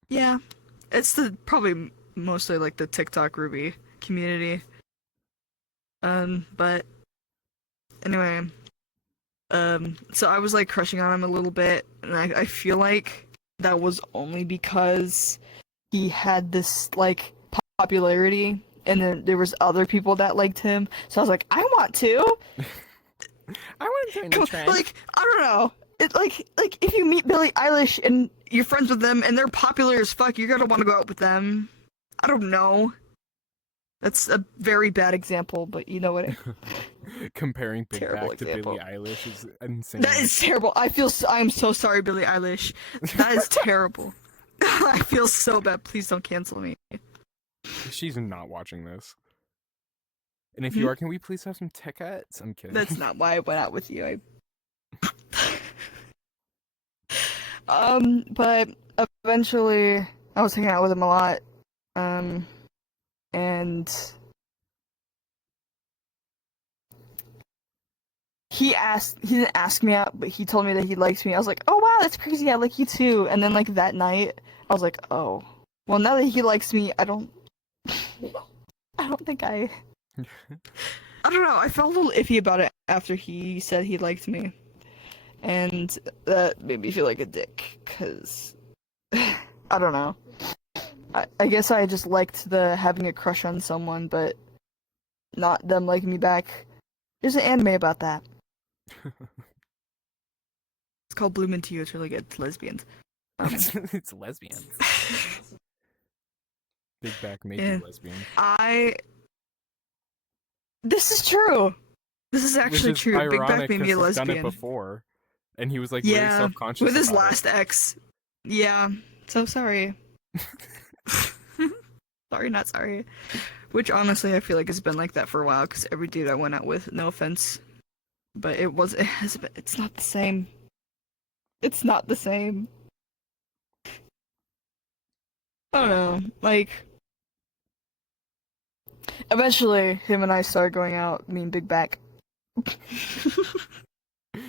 Yeah. It's probably mostly like the TikTok Ruby community. But anyway. So I was like crushing on him a little bit, and I feel like that was only because he had this like popularity, and then there was other people that liked him. So I was like, I want to. I want to join the trend. Like, I don't know. It, like if you meet Billie Eilish and you're friends with them and they're popular as fuck, you're gonna want to go out with them. I don't know. That's a very bad example, but you know what? Comparing Big Terrible Back to example. Billie Eilish is insane. That is terrible. I'm so sorry, Billie Eilish. That is terrible. I feel so bad. Please don't cancel me. She's not watching this. And if you are, can we please have some tickets? I'm kidding. That's not why I went out with you. But eventually I was hanging out with him a lot. And he didn't ask me out, but he told me that he likes me. I was like, oh wow, that's crazy, I like you too. And then like that night, I was like, oh, well now that he likes me, I don't think I don't know, I felt a little iffy about it after he said he liked me. And that made me feel like a dick, cause I don't know. I guess I just liked the having a crush on someone, but not them liking me back. There's an anime about that. It's called Bloom Into You. It's really good. It's lesbians. It's lesbians. Big Back made you lesbian. This is true. This is actually Which is true. Big Back ironic made me a 'cause he's lesbian. done it before, and he was like really Yeah, self-conscious with his about last ex. Yeah. So sorry. Sorry, not sorry. Which honestly, I feel like it's been like that for a while. Because every dude I went out with, no offense, but it's not the same. It's not the same. I don't know. Like, eventually, him and I started going out. Me and Big Back.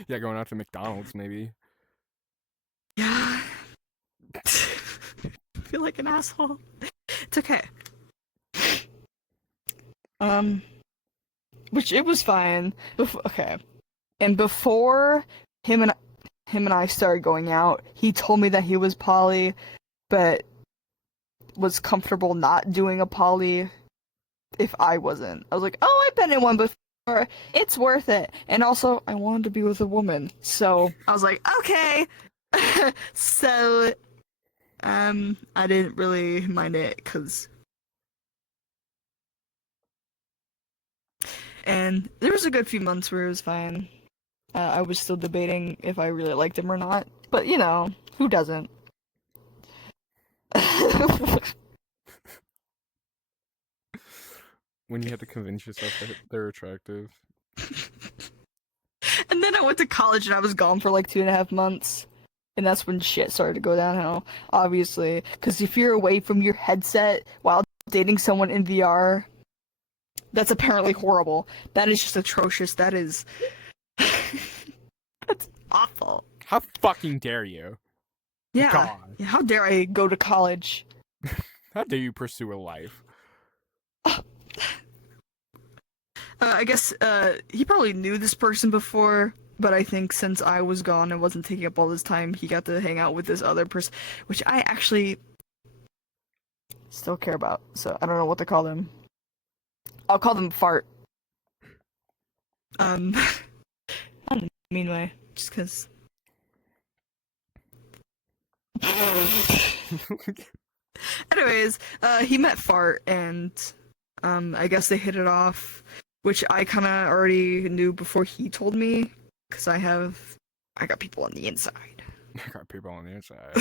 Yeah, going out to McDonald's maybe. Yeah. I feel like an asshole. It's okay. Which it was fine. Okay. And before him and I started going out, he told me that he was poly, but was comfortable not doing a poly if I wasn't. I was like, oh, I've been in one before. It's worth it. And also, I wanted to be with a woman. So I was like, okay. So, I didn't really mind it, cause... And there was a good few months where it was fine. I was still debating if I really liked him or not. But, you know, who doesn't? When you had to convince yourself that they're attractive. And then I went to college and I was gone for like 2.5 months. And that's when shit started to go downhill, obviously. Because if you're away from your headset while dating someone in VR, that's apparently horrible. That is just atrocious. That is... That's awful. How fucking dare you? Yeah. God. How dare I go to college? How dare you pursue a life? I guess he probably knew this person before, but I think since I was gone and wasn't taking up all this time, he got to hang out with this other person, which I actually still care about, so I don't know what to call them. I'll call them Fart. Not in a mean way, just because. Anyways, he met Fart, and I guess they hit it off, which I kind of already knew before he told me, because I got people on the inside. I got people on the inside.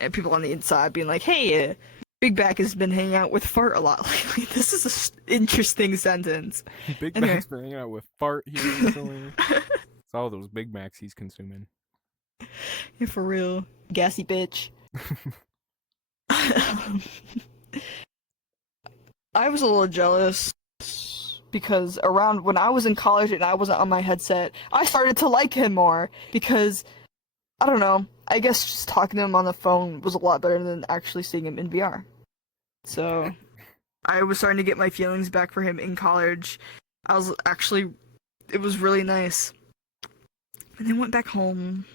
And people on the inside being like, hey, Big Back has been hanging out with Fart a lot lately. This is an interesting sentence. Big Anyway. Mac's been hanging out with Fart here recently. It's all those Big Macs he's consuming. Yeah, for real. Gassy bitch. I was a little jealous because around when I was in college and I wasn't on my headset, I started to like him more because, I don't know, I guess just talking to him on the phone was a lot better than actually seeing him in VR. So, I was starting to get my feelings back for him in college. It was really nice. And then went back home.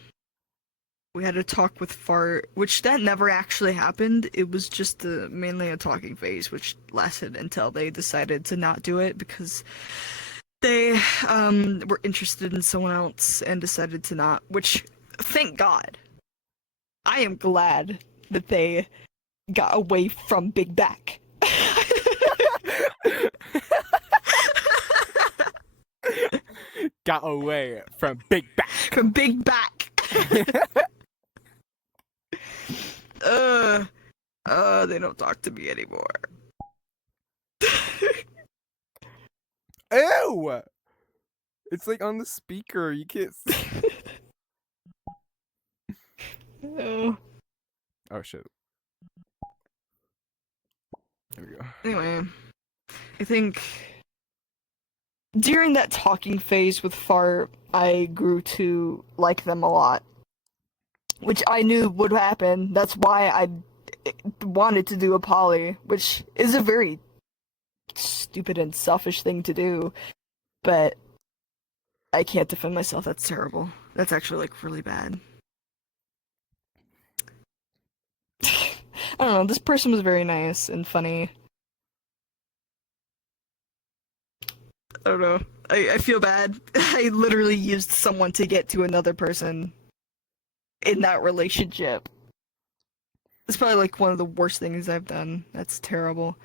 We had a talk with Fart, which that never actually happened. It was just mainly a talking phase, which lasted until they decided to not do it because they were interested in someone else and decided to not, which, thank God. I am glad that they got away from Big Back. Got away from Big Back. From Big Back. They don't talk to me anymore. Ew! It's like on the speaker. You can't. Oh. Oh shit. There we go. Anyway, I think during that talking phase with Fart, I grew to like them a lot, which I knew would happen. That's why I wanted to do a poly, which is a very stupid and selfish thing to do, but I can't defend myself. That's terrible. That's actually like really bad. I don't know, this person was very nice and funny. I don't know. I feel bad. I literally used someone to get to another person in that relationship. It's probably like one of the worst things I've done. That's terrible.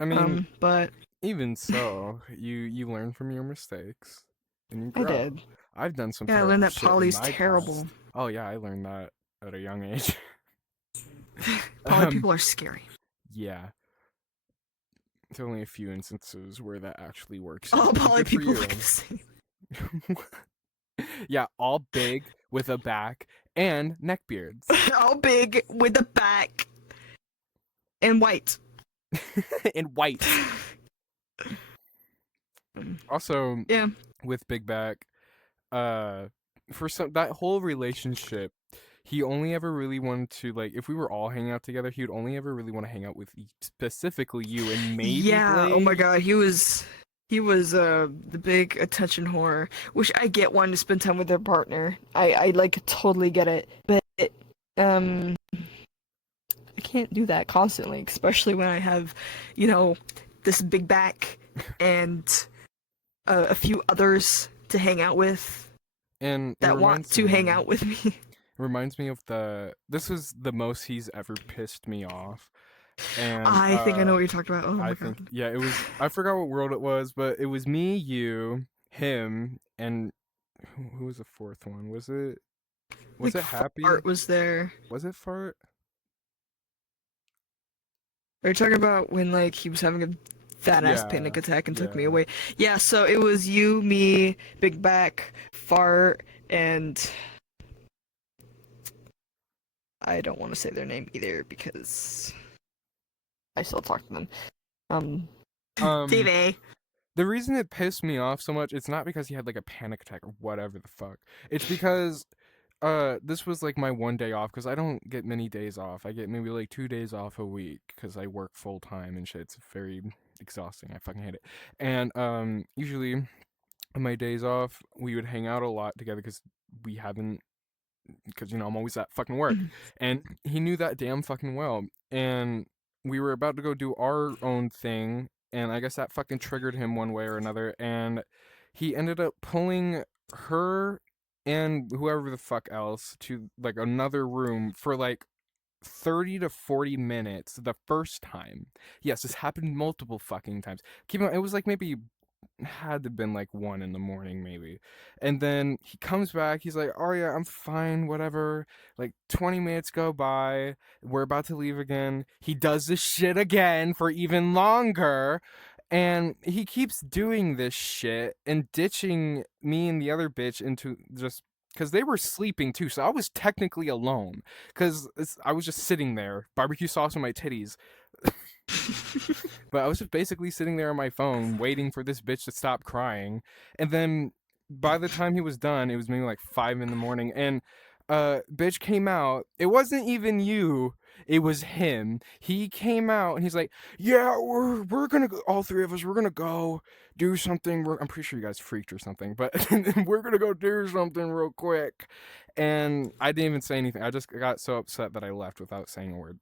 I mean, But even so, you learn from your mistakes, and you I grow. did. I've done some. Yeah, I terrible learned that shit in poly's my terrible. past. Oh yeah, I learned that at a young age. Poly people are scary. Yeah. There's only a few instances where that actually works. All out, and poly good for people you. look the same. Yeah, all big with a back and neck beards. All big with a back and white. In white. Also, Yeah. with Big Back, for some that whole relationship, he only ever really wanted to, like, if we were all hanging out together, he would only ever really want to hang out with specifically you and maybe Yeah. Oh my Blade. god, he was the big attention whore, which I get wanting to spend time with their partner. I like totally get it, but I can't do that constantly, especially when I have, this big back and a few others to hang out with And it that want reminds to hang me- out with me. Reminds me of this was the most he's ever pissed me off. And I think I know what you're talking about. Oh my I god. think yeah, it was I forgot what world it was, but it was me, you, him, and who was the fourth one? Was it Like, Happy? Fart was there. Was it Fart? Are you talking about when like he was having a fat ass Yeah, panic attack and took me yeah. away? Yeah, so it was you, me, Big Back, Fart, and I don't want to say their name either because I still talk to them. TV. The reason it pissed me off so much, it's not because he had like a panic attack or whatever the fuck. It's because this was like my one day off because I don't get many days off. I get maybe like 2 days off a week because I work full time and shit. It's very exhausting. I fucking hate it. And usually on my days off, we would hang out a lot together because I'm always at fucking work. And he knew that damn fucking well. And we were about to go do our own thing, and I guess that fucking triggered him one way or another, and he ended up pulling her and whoever the fuck else to like another room for like 30 to 40 minutes the first time. Yes, this happened multiple fucking times. Keep in mind, it was like maybe had to been like 1 in the morning maybe. And then he comes back, he's like, oh yeah, I'm fine, whatever. Like 20 minutes go by, we're about to leave again. He does this shit again for even longer. And he keeps doing this shit and ditching me and the other bitch into just because they were sleeping too. So I was technically alone because I was just sitting there, barbecue sauce on my titties. But I was just basically sitting there on my phone waiting for this bitch to stop crying. And then by the time he was done, it was maybe like 5 in the morning. And bitch came out. It wasn't even you. It was him. He came out and he's like, yeah, we're gonna go, all three of us, we're gonna go do something. I'm pretty sure you guys freaked or something, but we're gonna go do something real quick. And I didn't even say anything. I just got so upset that I left without saying a word.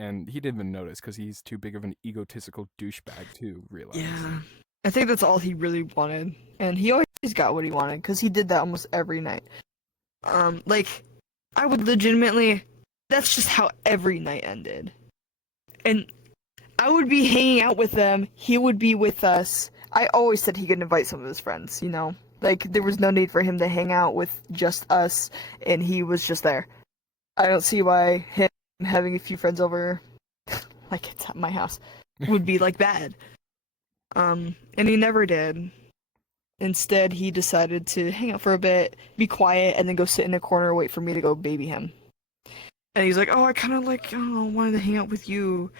And he didn't even notice because he's too big of an egotistical douchebag to realize. Yeah. I think that's all he really wanted. And he always got what he wanted because he did that almost every night. Like, I would legitimately, that's just how every night ended. And I would be hanging out with them. He would be with us. I always said he could invite some of his friends, you know? Like, there was no need for him to hang out with just us, and he was just there. I don't see why him having a few friends over, like it's at my house, would be, like, bad. And he never did. Instead, he decided to hang out for a bit, be quiet, and then go sit in a corner, wait for me to go baby him. And he's like, oh, I kind of, like, I don't know, wanted to hang out with you.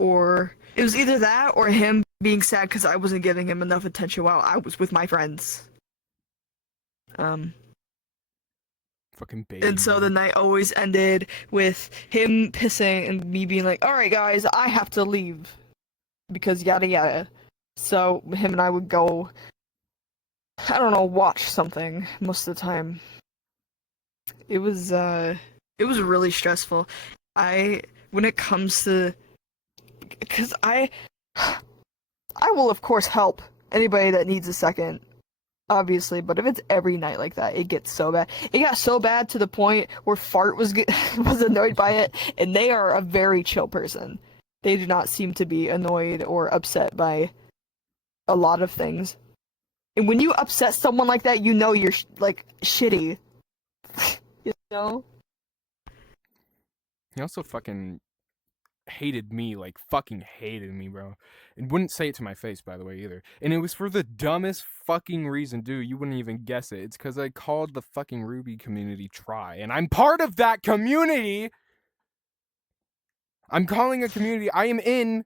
Or it was either that or him being sad because I wasn't giving him enough attention while I was with my friends. Fucking baby. And so the night always ended with him pissing and me being like, alright guys, I have to leave. Because yada yada. So him and I would go, I don't know, watch something most of the time. It was really stressful. When it comes to, because I will of course help anybody that needs a second, obviously, but if it's every night like that, it gets so bad. It got so bad to the point where Fart was annoyed by it, and they are a very chill person. They do not seem to be annoyed or upset by a lot of things. And when you upset someone like that, you know you're like shitty. You know? He also fucking hated me, like fucking hated me, bro. And wouldn't say it to my face, by the way, either. And it was for the dumbest fucking reason, dude. You wouldn't even guess it. It's because I called the fucking Ruby community try, and I'm part of that community. I'm calling a community. I am in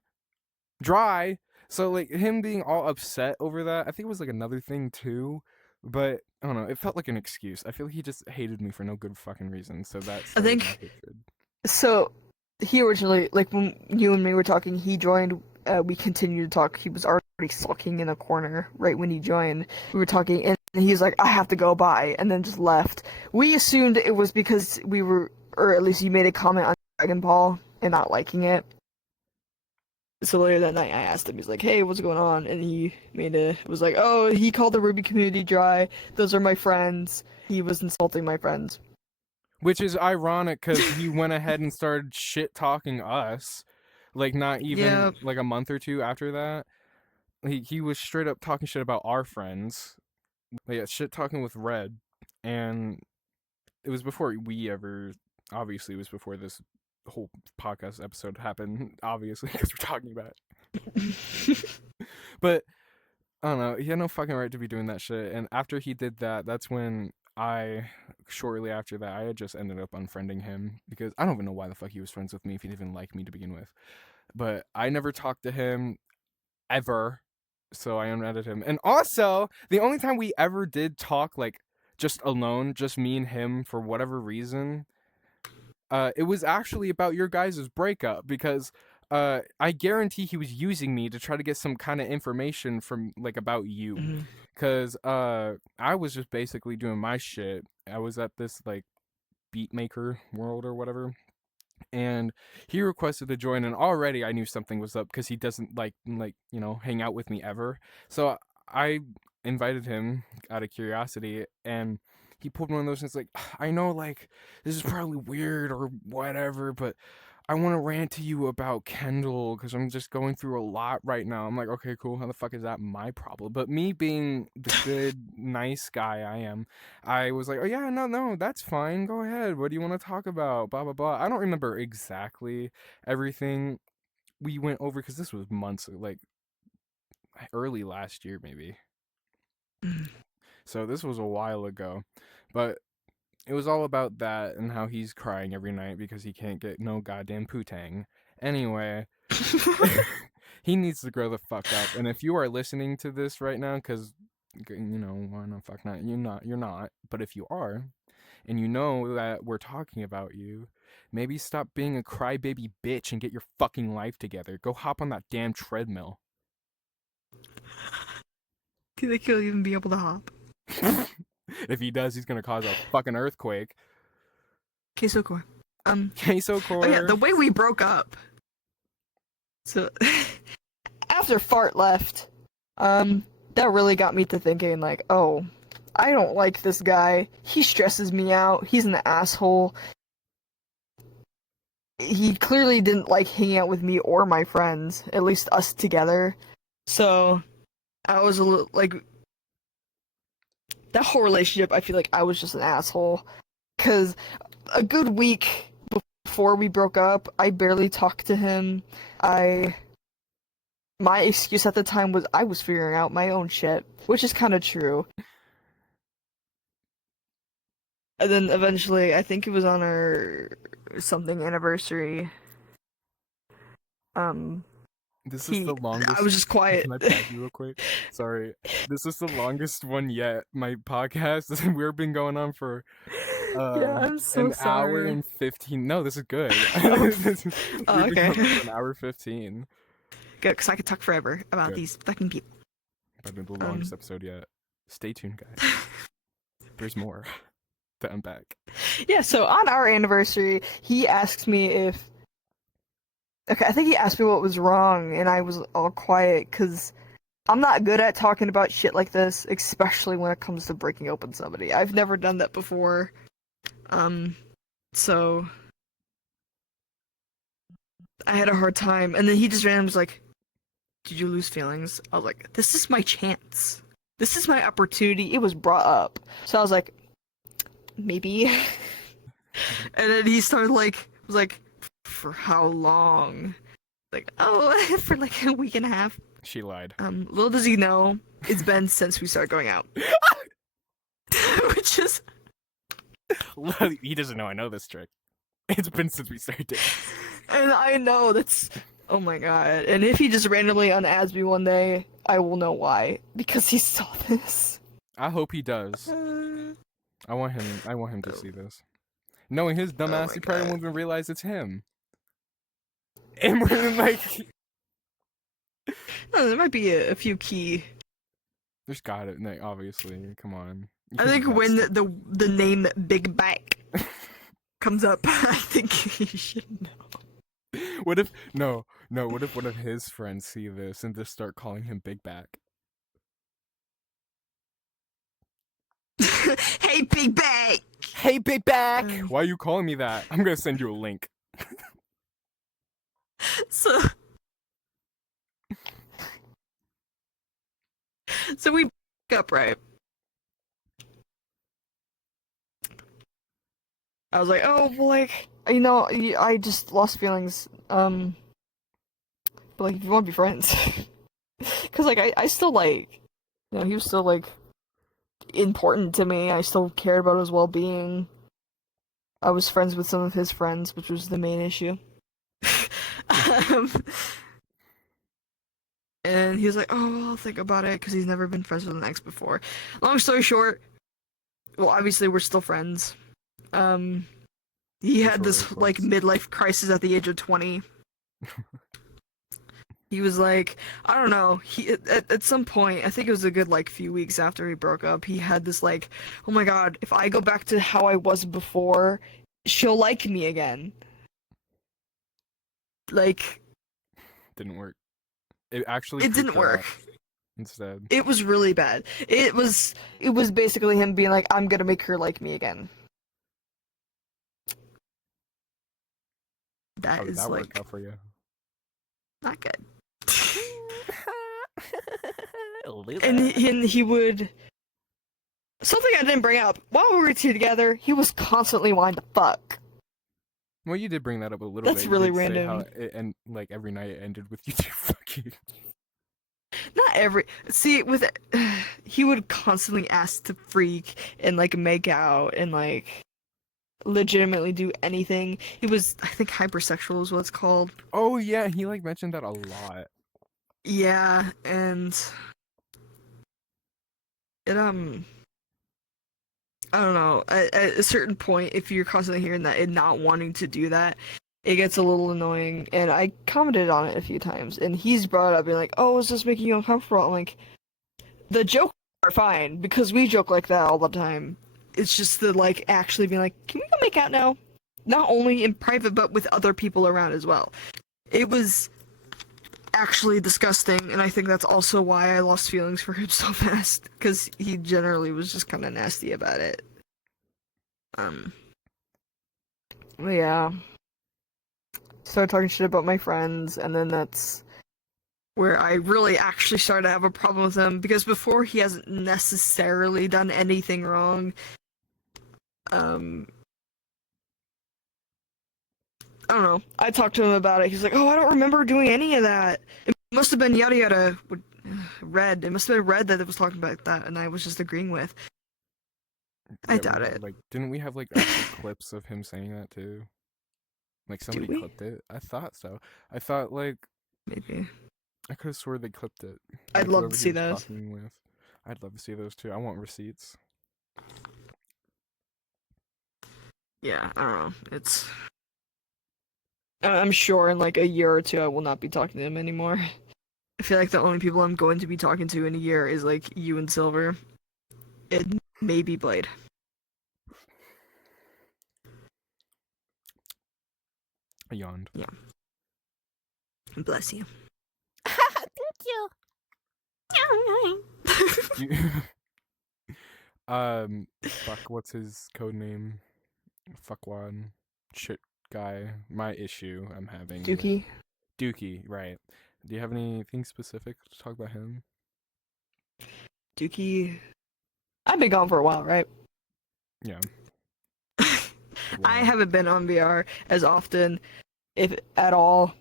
dry. So like him being all upset over that, I think it was like another thing too. But I don't know. It felt like an excuse. I feel like he just hated me for no good fucking reason. So that's I think so. He originally, like when you and me were talking, he joined. We continued to talk. He was already sulking in a corner right when he joined. We were talking, and he's like, "I have to go by," and then just left. We assumed it was because we were, or at least you made a comment on Dragon Ball and not liking it. So later that night, I asked him. He's like, "Hey, what's going on?" And he was like, "Oh, he called the Ruby community dry. Those are my friends. He was insulting my friends." Which is ironic because he went ahead and started shit talking us, like not even like a month or two after that. He was straight up talking shit about our friends, like, yeah, shit talking with Red, and it was before we ever. Obviously, it was before this whole podcast episode happened. Obviously, because we're talking about it. But I don't know. He had no fucking right to be doing that shit. And after he did that, that's when shortly after that, I had just ended up unfriending him because I don't even know why the fuck he was friends with me if he didn't even like me to begin with. But I never talked to him ever, so I unadded him. And also, the only time we ever did talk, like, just alone, just me and him, for whatever reason, it was actually about your guys' breakup because I guarantee he was using me to try to get some kind of information from, like, about you. Because I was just basically doing my shit. I was at this, like, beat maker world or whatever. And he requested to join, and already I knew something was up because he doesn't, like, you know, hang out with me ever. So I invited him out of curiosity, and he pulled one of those things like, I know, like, this is probably weird or whatever, but I want to rant to you about Kendal because I'm just going through a lot right now. I'm like, okay, cool. How the fuck is that my problem? But me being the good, nice guy I am, I was like, oh yeah, no, that's fine. Go ahead. What do you want to talk about? Blah, blah, blah. I don't remember exactly everything we went over because this was months, like early last year, maybe. So this was a while ago. But it was all about that and how he's crying every night because he can't get no goddamn poo-tang. Anyway, he needs to grow the fuck up. And if you are listening to this right now, because, you know, why not fuck not? You're not. But if you are, and you know that we're talking about you, maybe stop being a crybaby bitch and get your fucking life together. Go hop on that damn treadmill. Do you think he'll even be able to hop? If he does, he's gonna cause a fucking earthquake. Queso core. Queso core. Oh yeah, the way we broke up. So after Fart left, that really got me to thinking, like, oh, I don't like this guy. He stresses me out. He's an asshole. he clearly didn't like hanging out with me or my friends, at least us together. So I was a little like that whole relationship. I feel like I was just an asshole because a good week before we broke up, I barely talked to him. My excuse at the time was I was figuring out my own shit, which is kind of true. And then eventually, I think it was on our something anniversary. This is the longest. I was just quiet. Can I pause you real quick? Sorry. This is the longest one yet. My podcast, we've been going on for Yeah, I'm so an hour sorry. and 15. No, this is good. Oh. We've been Okay. going for an hour 15. Good, because I could talk forever about Good. these fucking people. Probably the longest episode yet. Stay tuned, guys. There's more to unpack. Yeah, so on our anniversary, he asked me if... Okay, I think he asked me what was wrong, and I was all quiet, because I'm not good at talking about shit like this, especially when it comes to breaking open somebody. I've never done that before. So... I had a hard time, and then he just randomly was like, did you lose feelings? I was like, this is my chance. This is my opportunity. It was brought up. So I was like, maybe. And then he started was like, for how long? Like, oh, for like a week and a half. She lied. Little does he know, it's been since we started going out. Which is... He doesn't know I know this trick. It's been since we started dating. And I know that's... Oh my god. And if he just randomly unadds me one day, I will know why. Because he saw this. I hope he does. I want him to see this. Knowing his dumbass, my he probably God. won't even realize it's him. And we're like, No, there might be a few key... there's got it. Like, obviously, come on. You I can think do that when stuff. the name Big Back comes up, I think you should know. What if what if one of his friends see this and just start calling him Big Back? Hey, Big Back! Hey, Big Back! Um, Why are you calling me that? I'm gonna send you a link. So we broke up, right? I was like, oh, well, like, you know, I just lost feelings. But like, if you want to be friends, because like I still like, you know, he was still like important to me. I still cared about his well-being. I was friends with some of his friends, which was the main issue. And he was like, oh, well, I'll think about it, because he's never been friends with an ex before. Long story short, well, obviously we're still friends. He had this, like, midlife crisis at the age of 20. He was like, I don't know, at some point, I think it was a good, like, few weeks after we broke up, he had this, like, oh my god, if I go back to how I was before, she'll like me again. Like... Didn't work. It actually It didn't creeped her work. out instead. It was really bad. It was basically him being like, I'm gonna make her like me again. How That did is that work like out for you? not good. And he would something I didn't bring up while we were together. He was constantly wanting to fuck. Well, you did bring that up a little bit. That's You really did say random. how it, and like every night it ended with you two fucking. Not every with he would constantly ask to freak and like make out and like legitimately do anything. He was, I think, hypersexual is what it's called. Oh yeah, he like mentioned that a lot. Yeah, and it I don't know. At a certain point, if you're constantly hearing that and not wanting to do that, it gets a little annoying. And I commented on it a few times, and he's brought it up being like, "Oh, is this making you uncomfortable?" I'm like, the jokes are fine because we joke like that all the time. It's just the like actually being like, "Can we go make out now?" Not only in private, but with other people around as well. It was actually disgusting, and I think that's also why I lost feelings for him so fast, because he generally was just kind of nasty about it. Yeah. started talking shit about my friends, and then that's where I really actually started to have a problem with him, because before he hasn't necessarily done anything wrong. I don't know. I talked to him about it. He's like, "Oh, I don't remember doing any of that. It must have been yada yada Red. It must have been Red that was talking about that, and I was just agreeing with." I Yeah, doubt we had, it. like, didn't we have like actual clips of him saying that too? Like somebody we? clipped it. I thought so. I thought like Maybe. I could have swore they clipped it. I'd Like love whoever to he see was those. talking with. I'd love to see those too. I want receipts. Yeah, I don't know. It's. I'm sure in like a year or two I will not be talking to him anymore. I feel like the only people I'm going to be talking to in a year is like you and Silver. It may be Blade. I yawned. Yeah. Bless you. Thank you. Fuck, what's his code name? Fuckwad. Shit guy. My issue I'm having. with- Dookie. Dookie, right. Do you have anything specific to talk about him? Dookie. I've been gone for a while, right? Yeah. I Wow. haven't been on VR as often, if at all.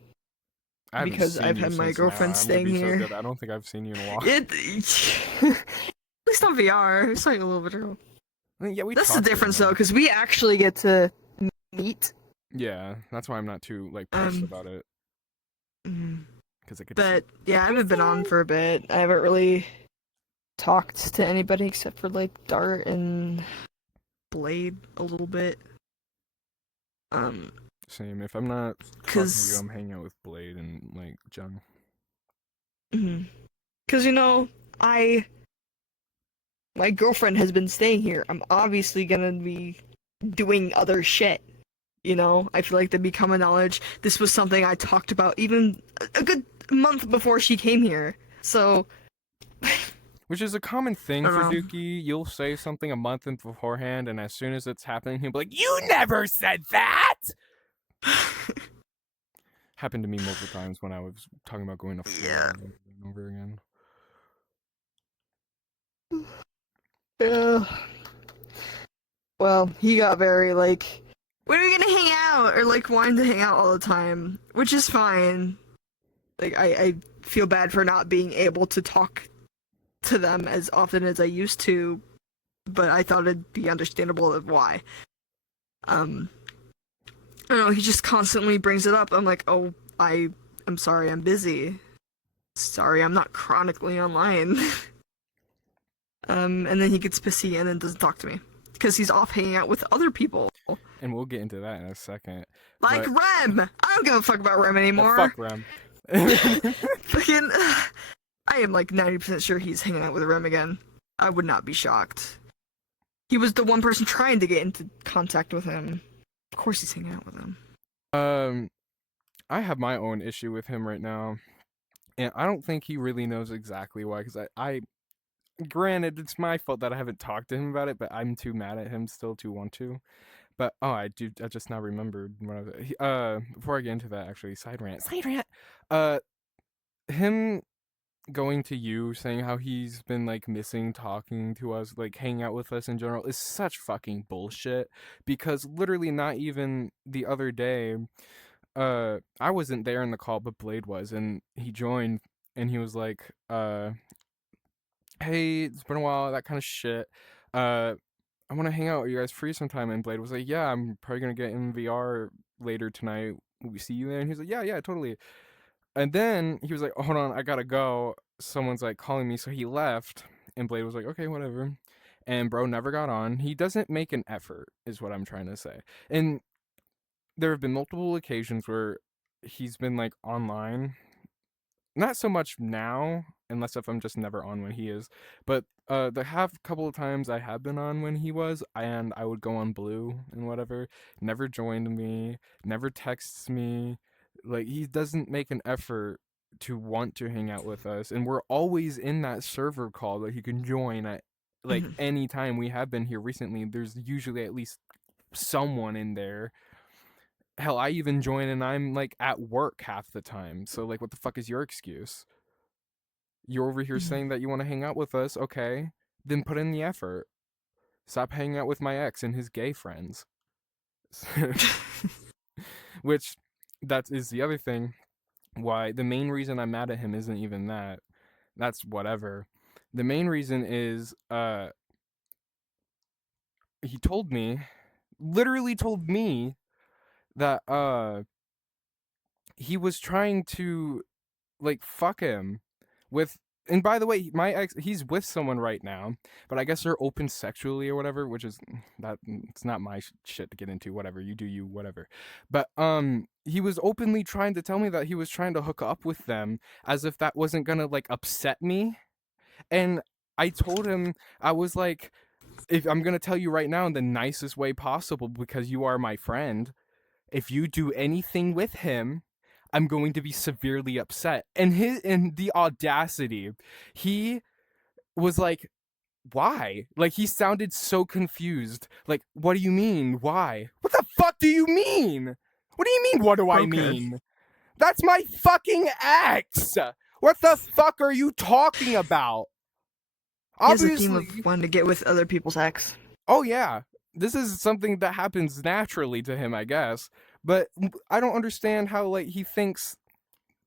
I haven't because seen I've you had my since girlfriend now. I'm staying gonna be so here. dead. I don't think I've seen you in a while. At least on VR. It's like a little bit ago. I mean, yeah, we That's the talked difference about though, it. because we actually get to meet. Yeah, that's why I'm not too like pressed Um, about it. Mhm. Because I could. But yeah, I haven't been on for a bit. I haven't really talked to anybody except for like Dart and Blade a little bit. Same. If I'm not talking to you, 'Cause I'm hanging out with Blade and like Jung. Cause you know, my girlfriend has been staying here. I'm obviously gonna be doing other shit. You know, I feel like that'd be common knowledge. This was something I talked about even a good month before she came here. So, Which is a common thing I for don't know. Dookie. You'll say something a month beforehand, and as soon as it's happening, he'll be like, "You never said that." Happened to me multiple times when I was talking about going to Florida over and over again. Yeah. Well, he got very like, when are we gonna hang out? Or like wanting to hang out all the time, which is fine. Like I feel bad for not being able to talk to them as often as I used to, but I thought it'd be understandable of why. I don't know, he just constantly brings it up. I'm like, oh, I'm sorry, I'm busy. Sorry, I'm not chronically online. And then he gets pissy and then doesn't talk to me. Because he's off hanging out with other people. And we'll get into that in a second. Like but- Rem! I don't give a fuck about Rem anymore. Fuck Rem. Fucking. I am like 90% sure he's hanging out with Rem again. I would not be shocked. He was the one person trying to get into contact with him. Of course he's hanging out with him. I have my own issue with him right now. And I don't think he really knows exactly why, because I granted, it's my fault that I haven't talked to him about it, but I'm too mad at him still to want to. But I just now remembered when I was before I get into that, actually, side rant. Him going to you saying how he's been like missing talking to us, like hanging out with us in general, is such fucking bullshit, because literally not even the other day, I wasn't there in the call, but Blade was, and he joined and he was like, hey, it's been a while, that kind of shit. I want to hang out. Are you guys free sometime? And Blade was like, yeah, I'm probably gonna get in VR later tonight. Will we see you there? And he's like, yeah, totally. And then he was like, hold on, I gotta go. Someone's like calling me, so he left. And Blade was like, okay, whatever. And bro never got on. He doesn't make an effort, is what I'm trying to say. And there have been multiple occasions where he's been like online. Not so much now, unless if I'm just never on when he is. But the couple of times I have been on when he was, and I would go on blue and whatever. Never joined me, never texts me. Like, he doesn't make an effort to want to hang out with us, and we're always in that server call that he can join at like any time. We have been here recently. There's usually at least someone in there. Hell, I even join and I'm like at work half the time. So like, what the fuck is your excuse? You're over here saying that you want to hang out with us, okay? Then put in the effort. Stop hanging out with my ex and his gay friends. Which, that is the other thing. Why the main reason I'm mad at him isn't even that. That's whatever. The main reason is, he told me, literally told me that, he was trying to, like, fuck him with. And by the way, my ex, he's with someone right now, but I guess they're open sexually or whatever, which is that it's not my shit to get into. Whatever, you do you, whatever. But he was openly trying to tell me that he was trying to hook up with them, as if that wasn't gonna like upset me. And I told him, I was like, if I'm gonna tell you right now in the nicest way possible, because you are my friend, if you do anything with him, I'm going to be severely upset. And the audacity, he was like, why? Like, he sounded so confused. Like, what do you mean? Why? What the fuck do you mean? What do you mean, what do I mean? That's my fucking ex! What the fuck are you talking about? He has a Obviously. theme of wanting to get with other people's ex. Oh, yeah. This is something that happens naturally to him, I guess. But I don't understand how, like, he thinks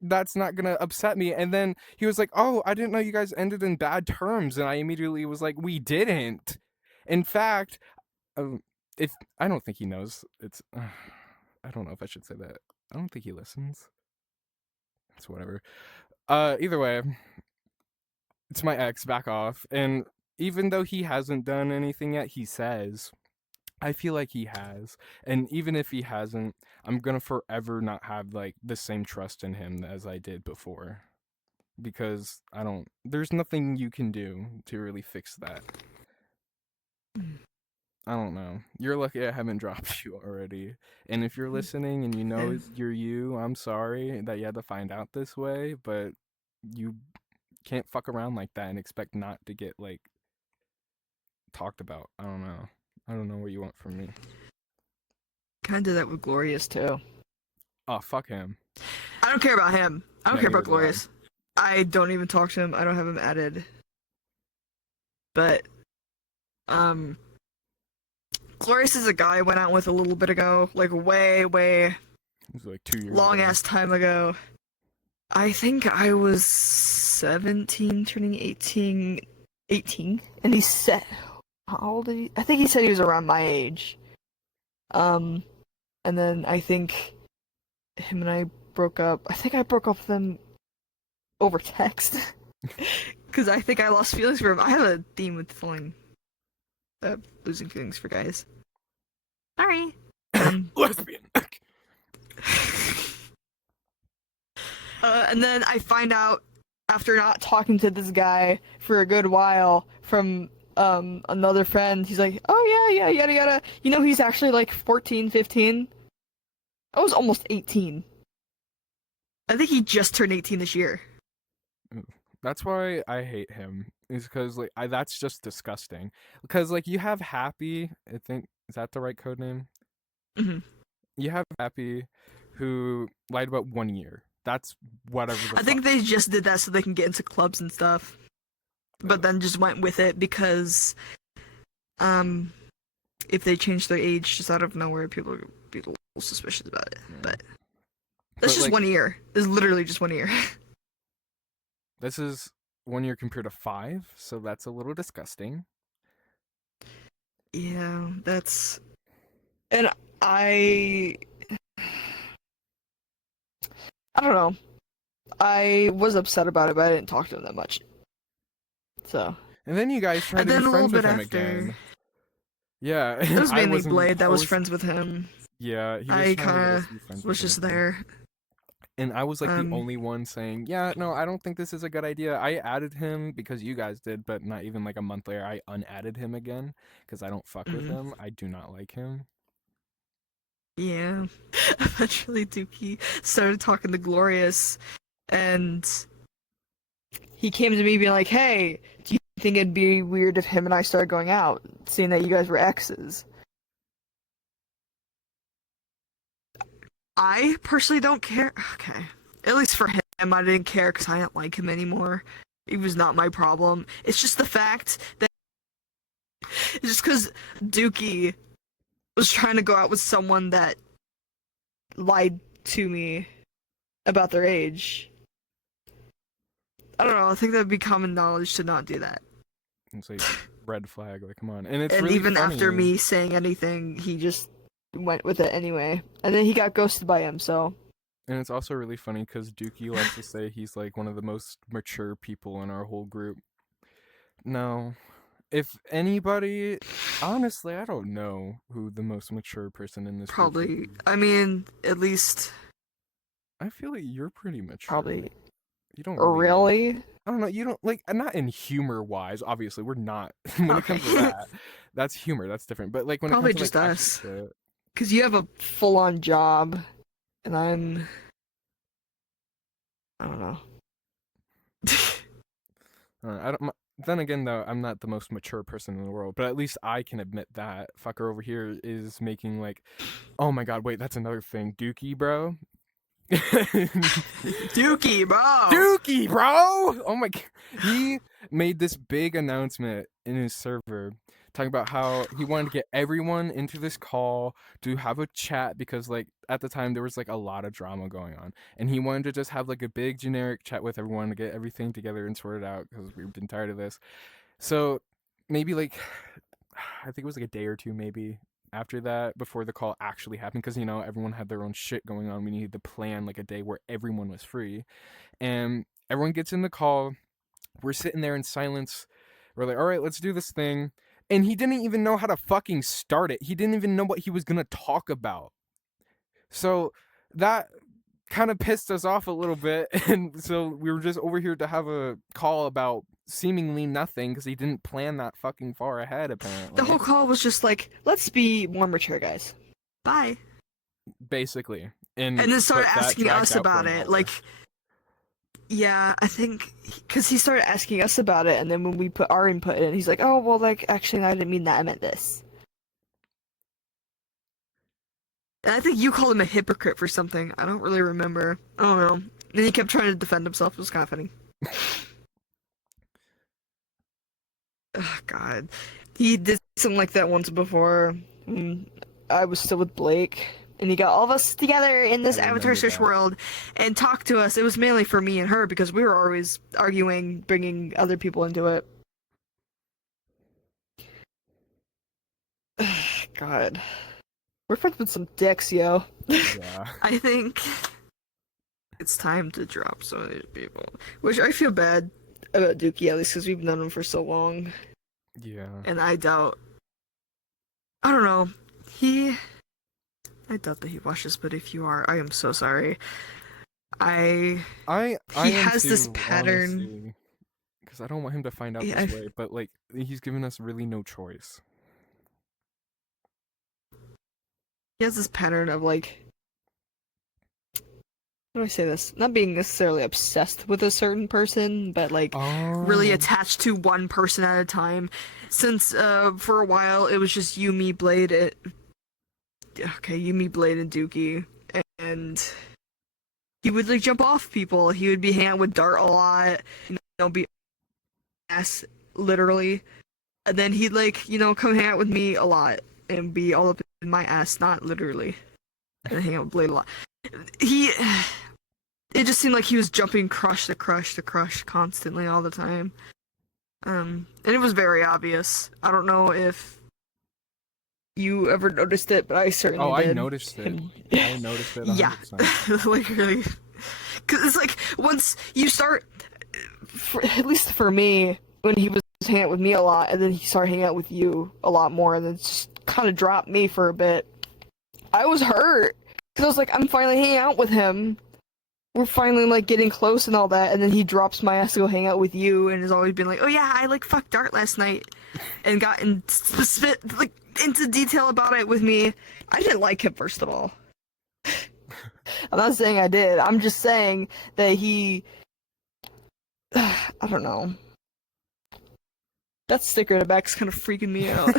that's not gonna upset me. And then he was like, oh, I didn't know you guys ended in bad terms. And I immediately was like, we didn't. In fact, if I don't think he knows. It's I don't know if I should say that. I don't think he listens. It's whatever. Either way, it's my ex, back off. And even though he hasn't done anything yet, he says, I feel like he has. And even if he hasn't, I'm gonna forever not have like the same trust in him as I did before. Because there's nothing you can do to really fix that. I don't know. You're lucky I haven't dropped you already. And if you're listening and you know you're you, I'm sorry that you had to find out this way, but you can't fuck around like that and expect not to get like talked about. I don't know. I don't know what you want from me. Kind of did that with Glorious too. Oh, fuck him. I don't care about him. I don't Yeah, care neither about do I. Glorious. I don't even talk to him. I don't have him added. But, Glorious is a guy I went out with a little bit ago, like way It was like 2 years long ago. ass time ago. I think I was 17, turning 18, and he said, how old did he? I think he said he was around my age. And then I think him and I broke up. I think I broke up with him over text. Because I think I lost feelings for him. I have a theme with losing feelings for guys. Sorry. Lesbian. And then I find out, after not talking to this guy for a good while, from another friend, he's like, oh yeah, yada yada. You know, he's actually like 14, 15. I was almost 18. I think he just turned 18 this year. That's why I hate him. Is because like that's just disgusting. Because like you have Happy, I think, is that the right code name? Mhm. You have Happy, who lied about 1 year. That's whatever. I think they just did that so they can get into clubs and stuff. But then just went with it because, if they change their age just out of nowhere, people would be a little suspicious about it. Yeah. But that's just like, 1 year. It's literally just 1 year. This is 1 year compared to 5, so that's a little disgusting. Yeah, that's... And I don't know. I was upset about it, but I didn't talk to him that much. So... And then you guys tried And to then be a little friends with bit him after... again. Yeah, It was I mainly wasn't- Blade that I was friends with him. Yeah, he was I trying to get us kinda to be friends was with just him. there. And I was like the Um, only one saying, yeah, no, I don't think this is a good idea. I added him because you guys did, but not even like a month later, I unadded him again because I don't fuck with Mhm. him. I do not like him. Yeah. Eventually Dookie started talking to Glorious, and he came to me being like, hey, do you think it'd be weird if him and I started going out, seeing that you guys were exes? I personally don't care. Okay. At least for him, I didn't care because I didn't like him anymore. It was not my problem. It's just the fact that it's just because Dookie was trying to go out with someone that lied to me about their age. I don't know. I think that'd be common knowledge to not do that. It's like red flag. Like, come on. And it's And really even funny. after me saying anything, he just went with it anyway. And then he got ghosted by him, so. And it's also really funny because Dookie likes to say he's like one of the most mature people in our whole group. No. If anybody, honestly, I don't know who the most mature person in this group Probably. is. I mean, at least. I feel like you're pretty mature. Probably. You don't Really? I don't know. You don't like not in humor wise. Obviously, we're not. When it comes to that, that's humor. That's different. But like when Probably it comes just to like, us. actual shit, Because you have a full on job, and I'm. I don't know. I don't. Then again, though, I'm not the most mature person in the world. But at least I can admit that fucker over here is making like, oh my god, wait, that's another thing, Dookie, bro. Dookie, bro! Dookie, bro! Oh my god. He made this big announcement in his server talking about how he wanted to get everyone into this call to have a chat because like at the time there was like a lot of drama going on. And he wanted to just have like a big generic chat with everyone to get everything together and sorted out because we've been tired of this. So maybe like I think it was like a day or two maybe after that before the call actually happened because you know everyone had their own shit going on. We needed to plan like a day where everyone was free, and everyone gets in the call. We're sitting there in silence. We're like, all right, let's do this thing. And he didn't even know how to fucking start it. He didn't even know what he was gonna talk about. So that kind of pissed us off a little bit, and so we were just over here to have a call about seemingly nothing because he didn't plan that fucking far ahead apparently. The whole call was just like, let's be more mature, guys. Bye. Basically. And then started but that asking dragged us out for about an it. hour. Like, yeah, I think because he started asking us about it, and then when we put our input in, he's like, "Oh, well, like, actually, I didn't mean that. I meant this." And I think you called him a hypocrite for something. I don't really remember. I don't know. And he kept trying to defend himself. It was kind of funny. Oh, God. He did something like that once before. I was still with Blake. And he got all of us together in this I Avatar remember Search that. world and talked to us. It was mainly for me and her because we were always arguing, bringing other people into it. God. We're friends with some dicks, yo. Yeah. I think it's time to drop some of these people. Which I feel bad about Dookie, at least because we've known him for so long. Yeah. And I doubt. I don't know. I doubt that he watches, but if you are, I am so sorry. I He has this pattern. Because I don't want him to find out Yeah, this way, but like he's given us really no choice. He has this pattern of like. How do I say this? Not being necessarily obsessed with a certain person, but like really Oh. attached to one person at a time. Since for a while it was just you, me, Blade. You, me, Blade, and Dookie, and he would like jump off people. He would be hanging out with Dart a lot, be ass literally, and then he'd like come hang out with me a lot and be all up in my ass, not literally, and hang out with Blade a lot. It just seemed like he was jumping crush to crush to crush constantly all the time. And it was very obvious. I don't know if you ever noticed it, but I certainly Oh, did. I noticed it. I noticed it 100%. Yeah, like really. Because it's like, once you start, at least for me, when he was hanging out with me a lot, and then he started hanging out with you a lot more, and then just kind of dropped me for a bit, I was hurt. Because I was like, I'm finally hanging out with him. We're finally, like, getting close and all that, and then he drops my ass to go hang out with you, and has always been like, oh yeah, I, like, fucked Dart last night, and got into detail about it with me. I didn't like him, first of all. I'm not saying I did. I'm just saying that he... I don't know. That sticker in the back is kind of freaking me out.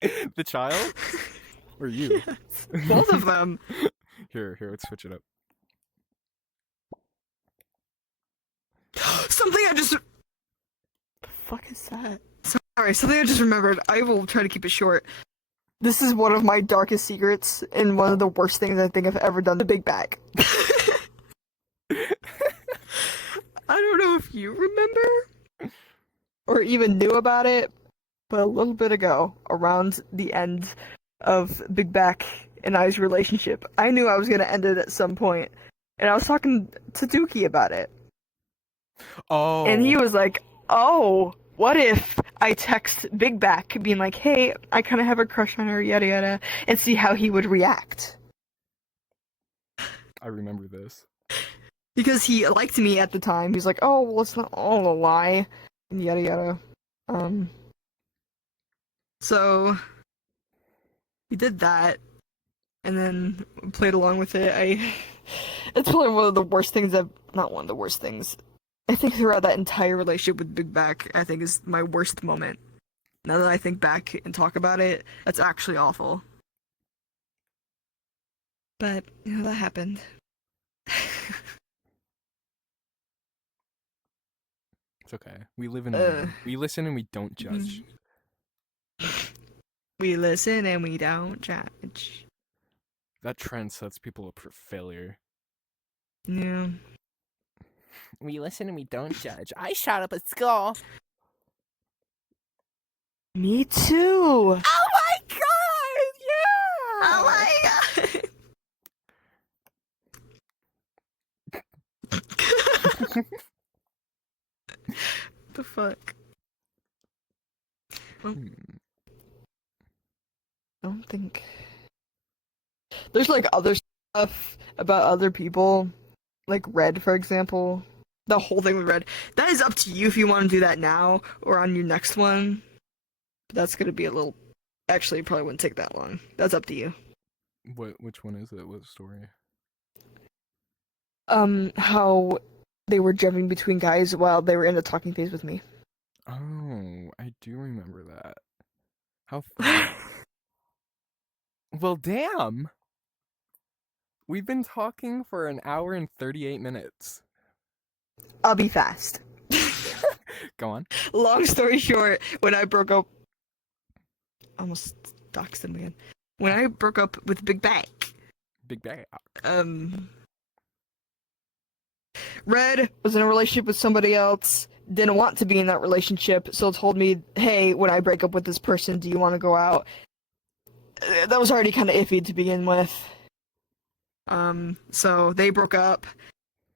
The child? Or you. Both of them. Here, let's switch it up. Something I just. The fuck is that? Sorry, something I just remembered. I will try to keep it short. This is one of my darkest secrets and one of the worst things I think I've ever done. The Big Bag. I don't know if you remember. Or even knew about it, but a little bit ago, around the end of Big Back and I's relationship, I knew I was gonna end it at some point, and I was talking to Dookie about it, Oh. and he was like, "Oh, what if I text Big Back, being like, hey, I kind of have a crush on her, yada yada,' and see how he would react." I remember this. Because he liked me at the time. He's like, "Oh, well, it's not all a lie," and yada yada. So he did that, and then played along with it. It's probably one of the worst things not one of the worst things. I think throughout that entire relationship with Big Back, I think is my worst moment. Now that I think back and talk about it, that's actually awful. But, that happened. It's okay. We live in a world. We listen and we don't Mm-hmm. judge. We listen and we don't judge. That trend sets people up for failure. Yeah. We listen and we don't judge. I shot up at school. Me too! Oh my god! Yeah! Oh my god! The fuck? I don't think there's like other stuff about other people, like Red, for example. The whole thing with Red. That is up to you if you want to do that now or on your next one. But that's gonna be a little. Actually, it probably wouldn't take that long. That's up to you. Which one is it? What story? How they were jumping between guys while they were in a talking phase with me. Oh, I do remember that. How funny. Well, damn! We've been talking for an hour and 38 minutes. I'll be fast. Go on. Long story short, when I broke up, almost doxed him again. When I broke up with Big Bang, Big bag. Red was in a relationship with somebody else, didn't want to be in that relationship, so told me, hey, when I break up with this person, do you want to go out? That was already kind of iffy to begin with. So they broke up.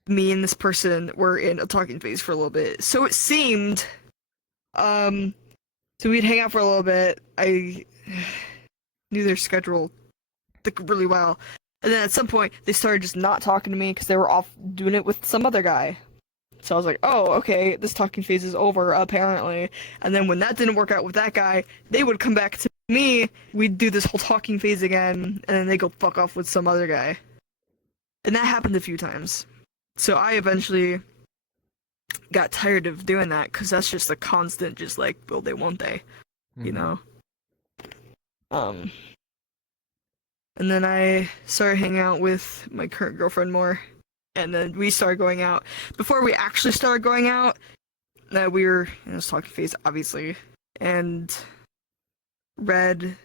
Me and this person were in a talking phase for a little bit. So it seemed, so we'd hang out for a little bit. I knew their schedule really well. And then at some point, they started just not talking to me because they were off doing it with some other guy. So I was like, oh, okay, this talking phase is over, apparently. And then when that didn't work out with that guy, they would come back to me, we'd do this whole talking phase again, and then they go fuck off with some other guy. And that happened a few times. So I eventually got tired of doing that, because that's just a constant, just like, will they, won't they? You know? And then I started hanging out with my current girlfriend more. And then we started going out. Before we actually started going out, we were in this talking phase, obviously. And Red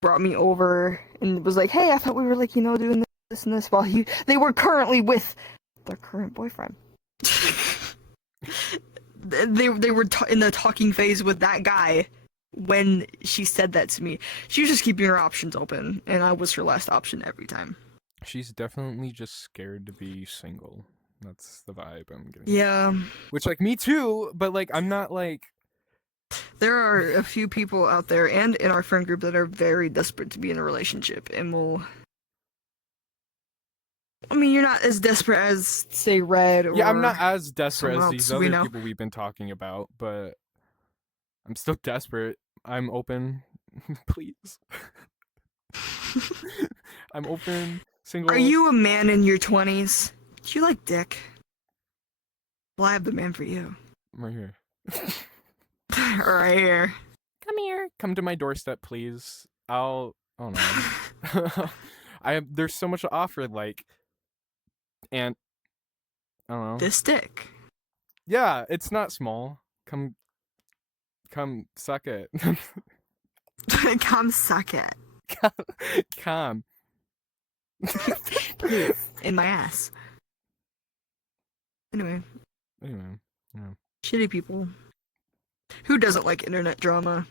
brought me over and was like, hey, I thought we were like, doing this and this while they were currently with their current boyfriend. they were in the talking phase with that guy when she said that to me. She was just keeping her options open, and I was her last option every time. She's definitely just scared to be single. That's the vibe I'm getting. Yeah. Which, like, me too, but, like, I'm not, like... There are a few people out there, and in our friend group, that are very desperate to be in a relationship, and will... I mean, you're not as desperate as, say, Red or... Yeah, I'm not as desperate as these we other know. people we've been talking about, but I'm still desperate. I'm open. Please. I'm open, single. Are you a man in your 20s? Do you like dick? Well, I have the man for you. I'm right here. Right here. Come here. Come to my doorstep, please. I'll Oh no. There's so much to offer, like, and I don't know. This dick. Yeah, it's not small. Come suck it. Come suck it. Come. Please. In my ass. Anyway, Anyway, yeah. shitty people. Who doesn't like internet drama?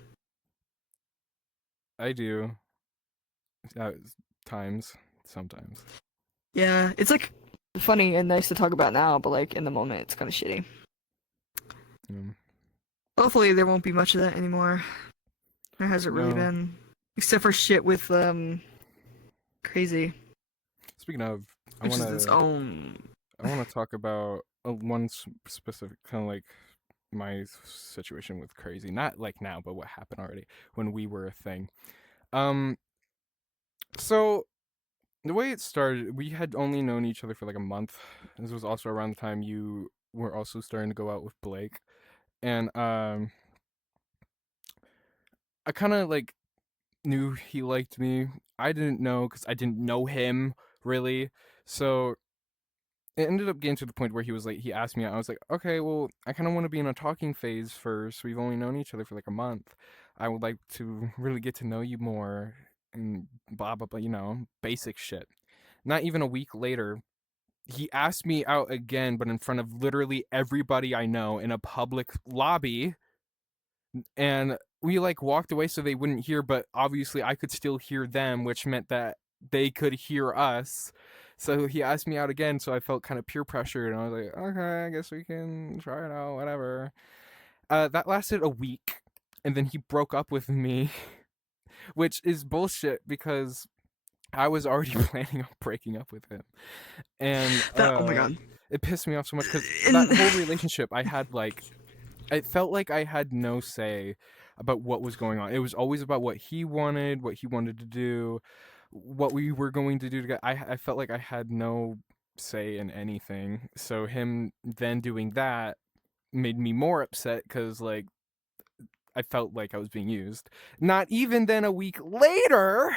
I do. Uh, sometimes. Yeah, it's like funny and nice to talk about now, but like in the moment, it's kind of shitty. Mm. Hopefully, there won't be much of that anymore. There hasn't really No. been, except for shit with crazy, Speaking of, which is its own. I want to talk about one specific kind of like my situation with crazy. Not like now, but what happened already when we were a thing. So the way it started, we had only known each other for like a month. This was also around the time you were also starting to go out with Blake, and I kind of like knew he liked me. I didn't know because I didn't know him really. So it ended up getting to the point where he was like, he asked me, I was like, okay, well, I kind of want to be in a talking phase first. We've only known each other for like a month. I would like to really get to know you more and blah, blah, blah, basic shit. Not even a week later, he asked me out again, but in front of literally everybody I know in a public lobby. And we like walked away so they wouldn't hear, but obviously I could still hear them, which meant that they could hear us. So he asked me out again, so I felt kind of peer pressured, and I was like, okay, I guess we can try it out, whatever. That lasted a week, and then he broke up with me, which is bullshit because I was already planning on breaking up with him. And Oh my god. it pissed me off so much because that whole relationship I had like, it felt like I had no say about what was going on. It was always about what he wanted to do, what we were going to do together. I felt like I had no say in anything. So him then doing that made me more upset because like I felt like I was being used. Not even then a week later,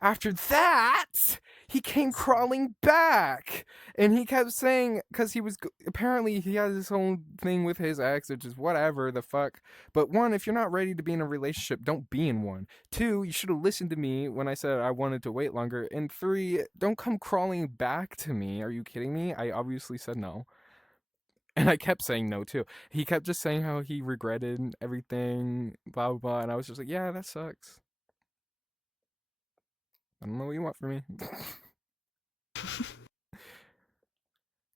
after that, he came crawling back. And he kept saying, because apparently he has this whole thing with his ex, which is whatever the fuck. But one, if you're not ready to be in a relationship, don't be in one. Two, you should have listened to me when I said I wanted to wait longer. And three, don't come crawling back to me. Are you kidding me? I obviously said no. And I kept saying no too. He kept just saying how he regretted everything, blah blah blah, and I was just like, yeah, that sucks. I don't know what you want from me.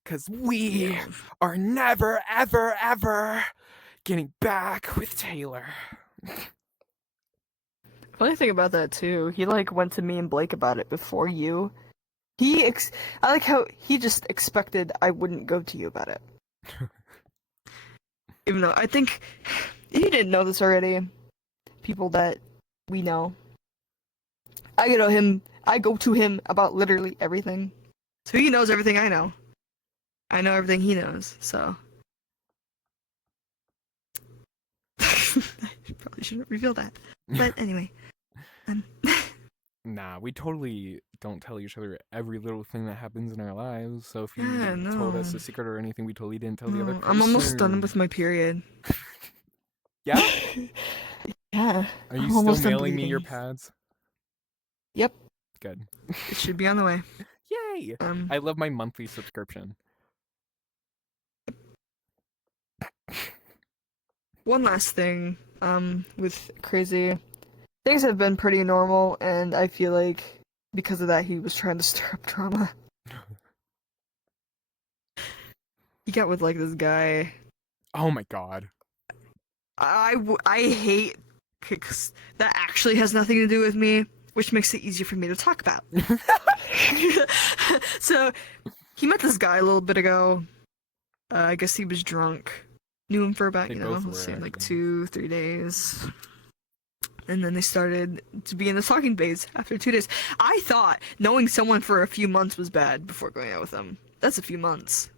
Cause we are never, ever, ever getting back with Taylor. Funny thing about that too, he like went to me and Blake about it before you. I like how he just expected I wouldn't go to you about it. Even though I think you didn't know this already. People that we know. I go to him about literally everything. So he knows everything I know. I know everything he knows, so I probably shouldn't reveal that. But anyway. Nah, we totally don't tell each other every little thing that happens in our lives. So if you Yeah, told us no. a secret or anything, we totally didn't tell the other No, person. I'm almost done with my period. Yeah? Yeah. Are you I'm still almost done mailing me your bleeding. pads? Yep. Good. It should be on the way. Yay! I love my monthly subscription. One last thing, with crazy. Things have been pretty normal, and I feel like because of that, he was trying to stir up drama. He got with like this guy. Oh my god. I hate cause that actually has nothing to do with me, which makes it easier for me to talk about. So, he met this guy a little bit ago. I guess he was drunk. Knew him for about, They let's both say were, like actually. 2-3 days. And then they started to be in the talking phase after 2 days. I thought knowing someone for a few months was bad before going out with them. That's a few months.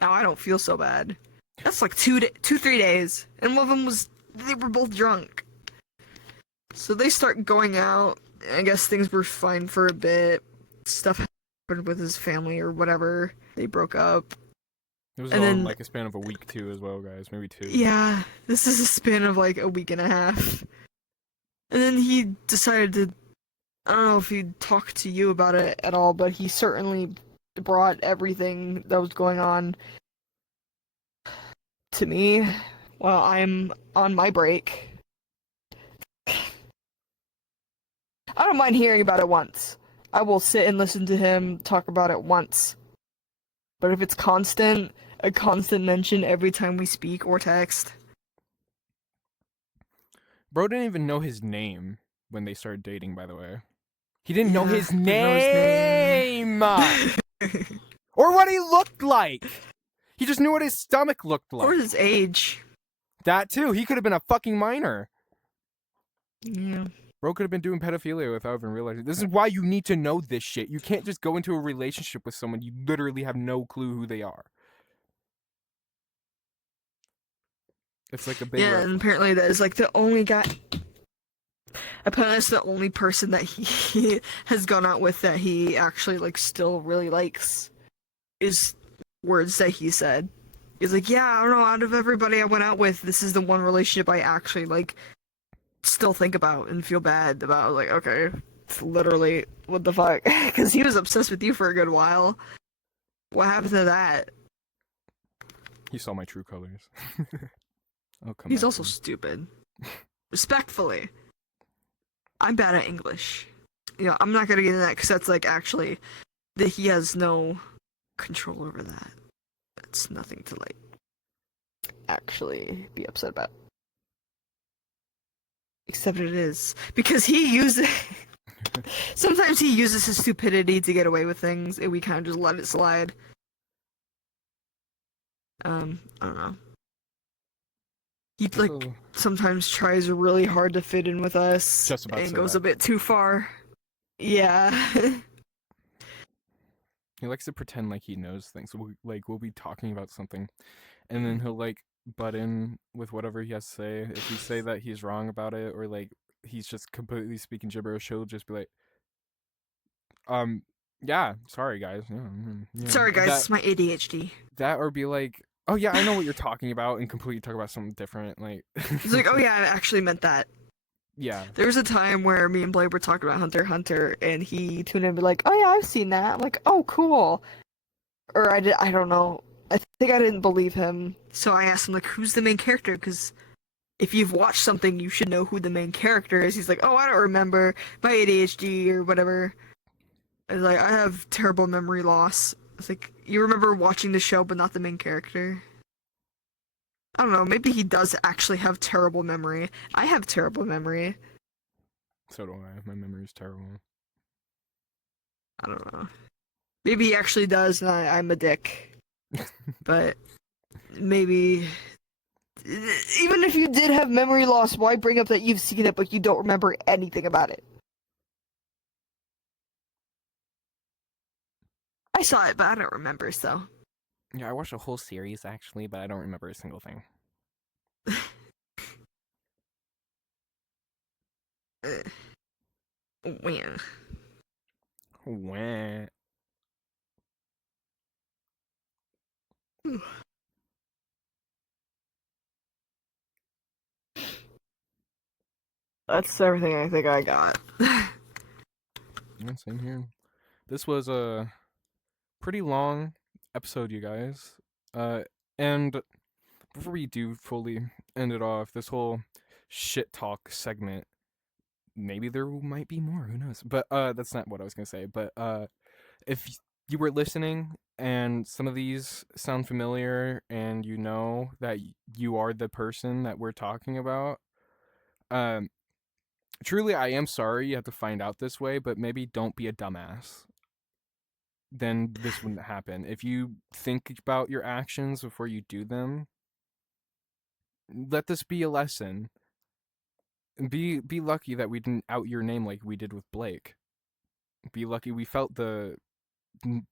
Now I don't feel so bad. That's like 3 days. And one of them they were both drunk. So they start going out. I guess things were fine for a bit. Stuff happened with his family or whatever. They broke up. It was And all in then- like a span of a week too, as well, guys. Maybe 2. Yeah, this is a span of like a week and a half. And then he decided to. I don't know if he talked to you about it at all, but he certainly brought everything that was going on to me while I'm on my break. I don't mind hearing about it once. I will sit and listen to him talk about it once. But if it's constant, a constant mention every time we speak or text. Bro didn't even know his name when they started dating, by the way. He didn't know Yeah, his didn't know his name! Or what he looked like! He just knew what his stomach looked like. Or his age. That too. He could have been a fucking minor. Yeah. Bro could have been doing pedophilia without even realizing. This is why you need to know this shit. You can't just go into a relationship with someone you literally have no clue who they are. It's like a big Yeah, red and flag. apparently that is like the only guy. Apparently that's the only person that he has gone out with that he actually like still really likes. Is words that he said. He's like, yeah, I don't know, out of everybody I went out with, this is the one relationship I actually like still think about and feel bad about. Like, okay, it's literally what the fuck? Because he was obsessed with you for a good while. What happened to that? He saw my true colors. Oh, come He's back also to me. stupid. Respectfully, I'm bad at English. You know, I'm not gonna get into that because that's like actually that he has no control over that. That's nothing to like actually be upset about. Except it is because he uses. Sometimes he uses his stupidity to get away with things, and we kind of just let it slide. I don't know. He like Also, sometimes tries really hard to fit in with us Just about to and say goes that. a bit too far. Yeah. he likes to pretend like he knows things. We'll be talking about something, and then he'll like butt in with whatever he has to say. If we say that he's wrong about it, or like he's just completely speaking gibberish, he'll just be like, yeah, sorry guys. Yeah, yeah. Sorry guys, That, it's my ADHD. that or be like, oh yeah, I know what you're talking about, and completely talk about something different. Like, He's like, oh yeah, I actually meant that. yeah. There was a time where me and Blade were talking about Hunter x Hunter, and he tuned in and be like, oh yeah, I've seen that. I'm like, oh cool. Or I don't know. I think I didn't believe him. So I asked him, like, who's the main character? Because if you've watched something, you should know who the main character is. He's like, oh, I don't remember. My ADHD or whatever. I was like, I have terrible memory loss. It's like, you remember watching the show, but not the main character? I don't know. Maybe he does actually have terrible memory. I have terrible memory. So do I. My memory's terrible. I don't know. Maybe he actually does, and I'm a dick. But maybe. Even if you did have memory loss, why bring up that you've seen it but you don't remember anything about it? I saw it, but I don't remember, so. Yeah, I watched a whole series actually, but I don't remember a single thing. Man. Wah. That's everything I think I got. Yeah, same here. This was a pretty long episode, you guys. And before we do fully end it off, this whole shit talk segment, maybe there might be more, who knows? But that's not what I was gonna say. But if you were listening and some of these sound familiar and you know that you are the person that we're talking about, um truly I am sorry you have to find out this way, but maybe don't be a dumbass. Then this wouldn't happen. If you think about your actions before you do them, let this be a lesson. Be lucky that we didn't out your name like we did with Blake. Be lucky we felt having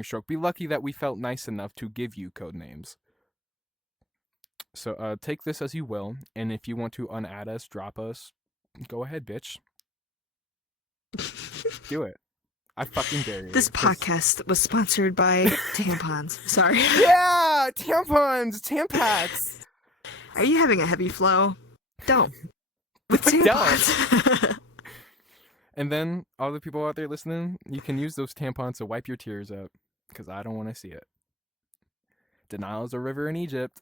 a stroke. Be lucky that we felt nice enough to give you code names. So take this as you will, and if you want to unadd us, drop us, go ahead, bitch. Do it. I fucking dare you. This 'cause- podcast was sponsored by tampons. Sorry. Yeah, tampons, tampats. Are you having a heavy flow? Don't. With Don't. tampons. And then all the people out there listening, you can use those tampons to wipe your tears up, because I don't want to see it. Denial is a river in Egypt.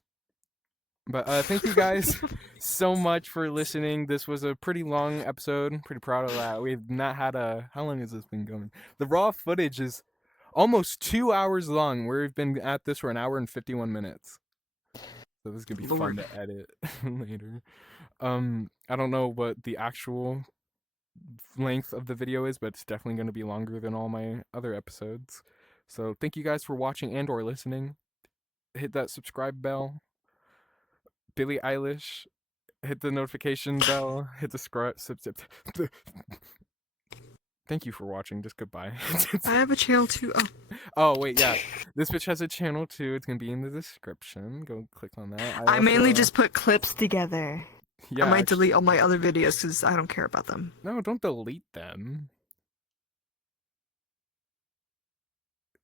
But thank you guys so much for listening. This was a pretty long episode. Pretty proud of that. We've not had a... How long has this been going? The raw footage is almost 2 hours long. We've been at this for an hour and 51 minutes. So this is going to be fun Lord. to edit later. I don't know what the actual length of the video is, but it's definitely going to be longer than all my other episodes. So thank you guys for watching and or listening. Hit that subscribe bell. Billie Eilish, hit the notification bell, hit the Thank you for watching. Just goodbye. I have a channel too. Oh. Oh wait, yeah. This bitch has a channel too. It's gonna be in the description. Go click on that. I mainly also- just put clips together. yeah. I might actu- delete all my other videos because I don't care about them. No, don't delete them.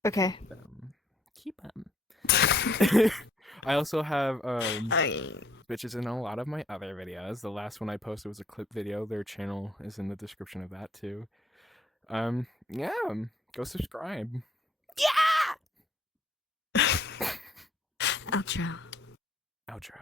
Okay. Keep them. I also have I... bitches in a lot of my other videos. The last one I posted was a clip video. Their channel is in the description of that too. Yeah, go subscribe. Yeah! Outro. Outro.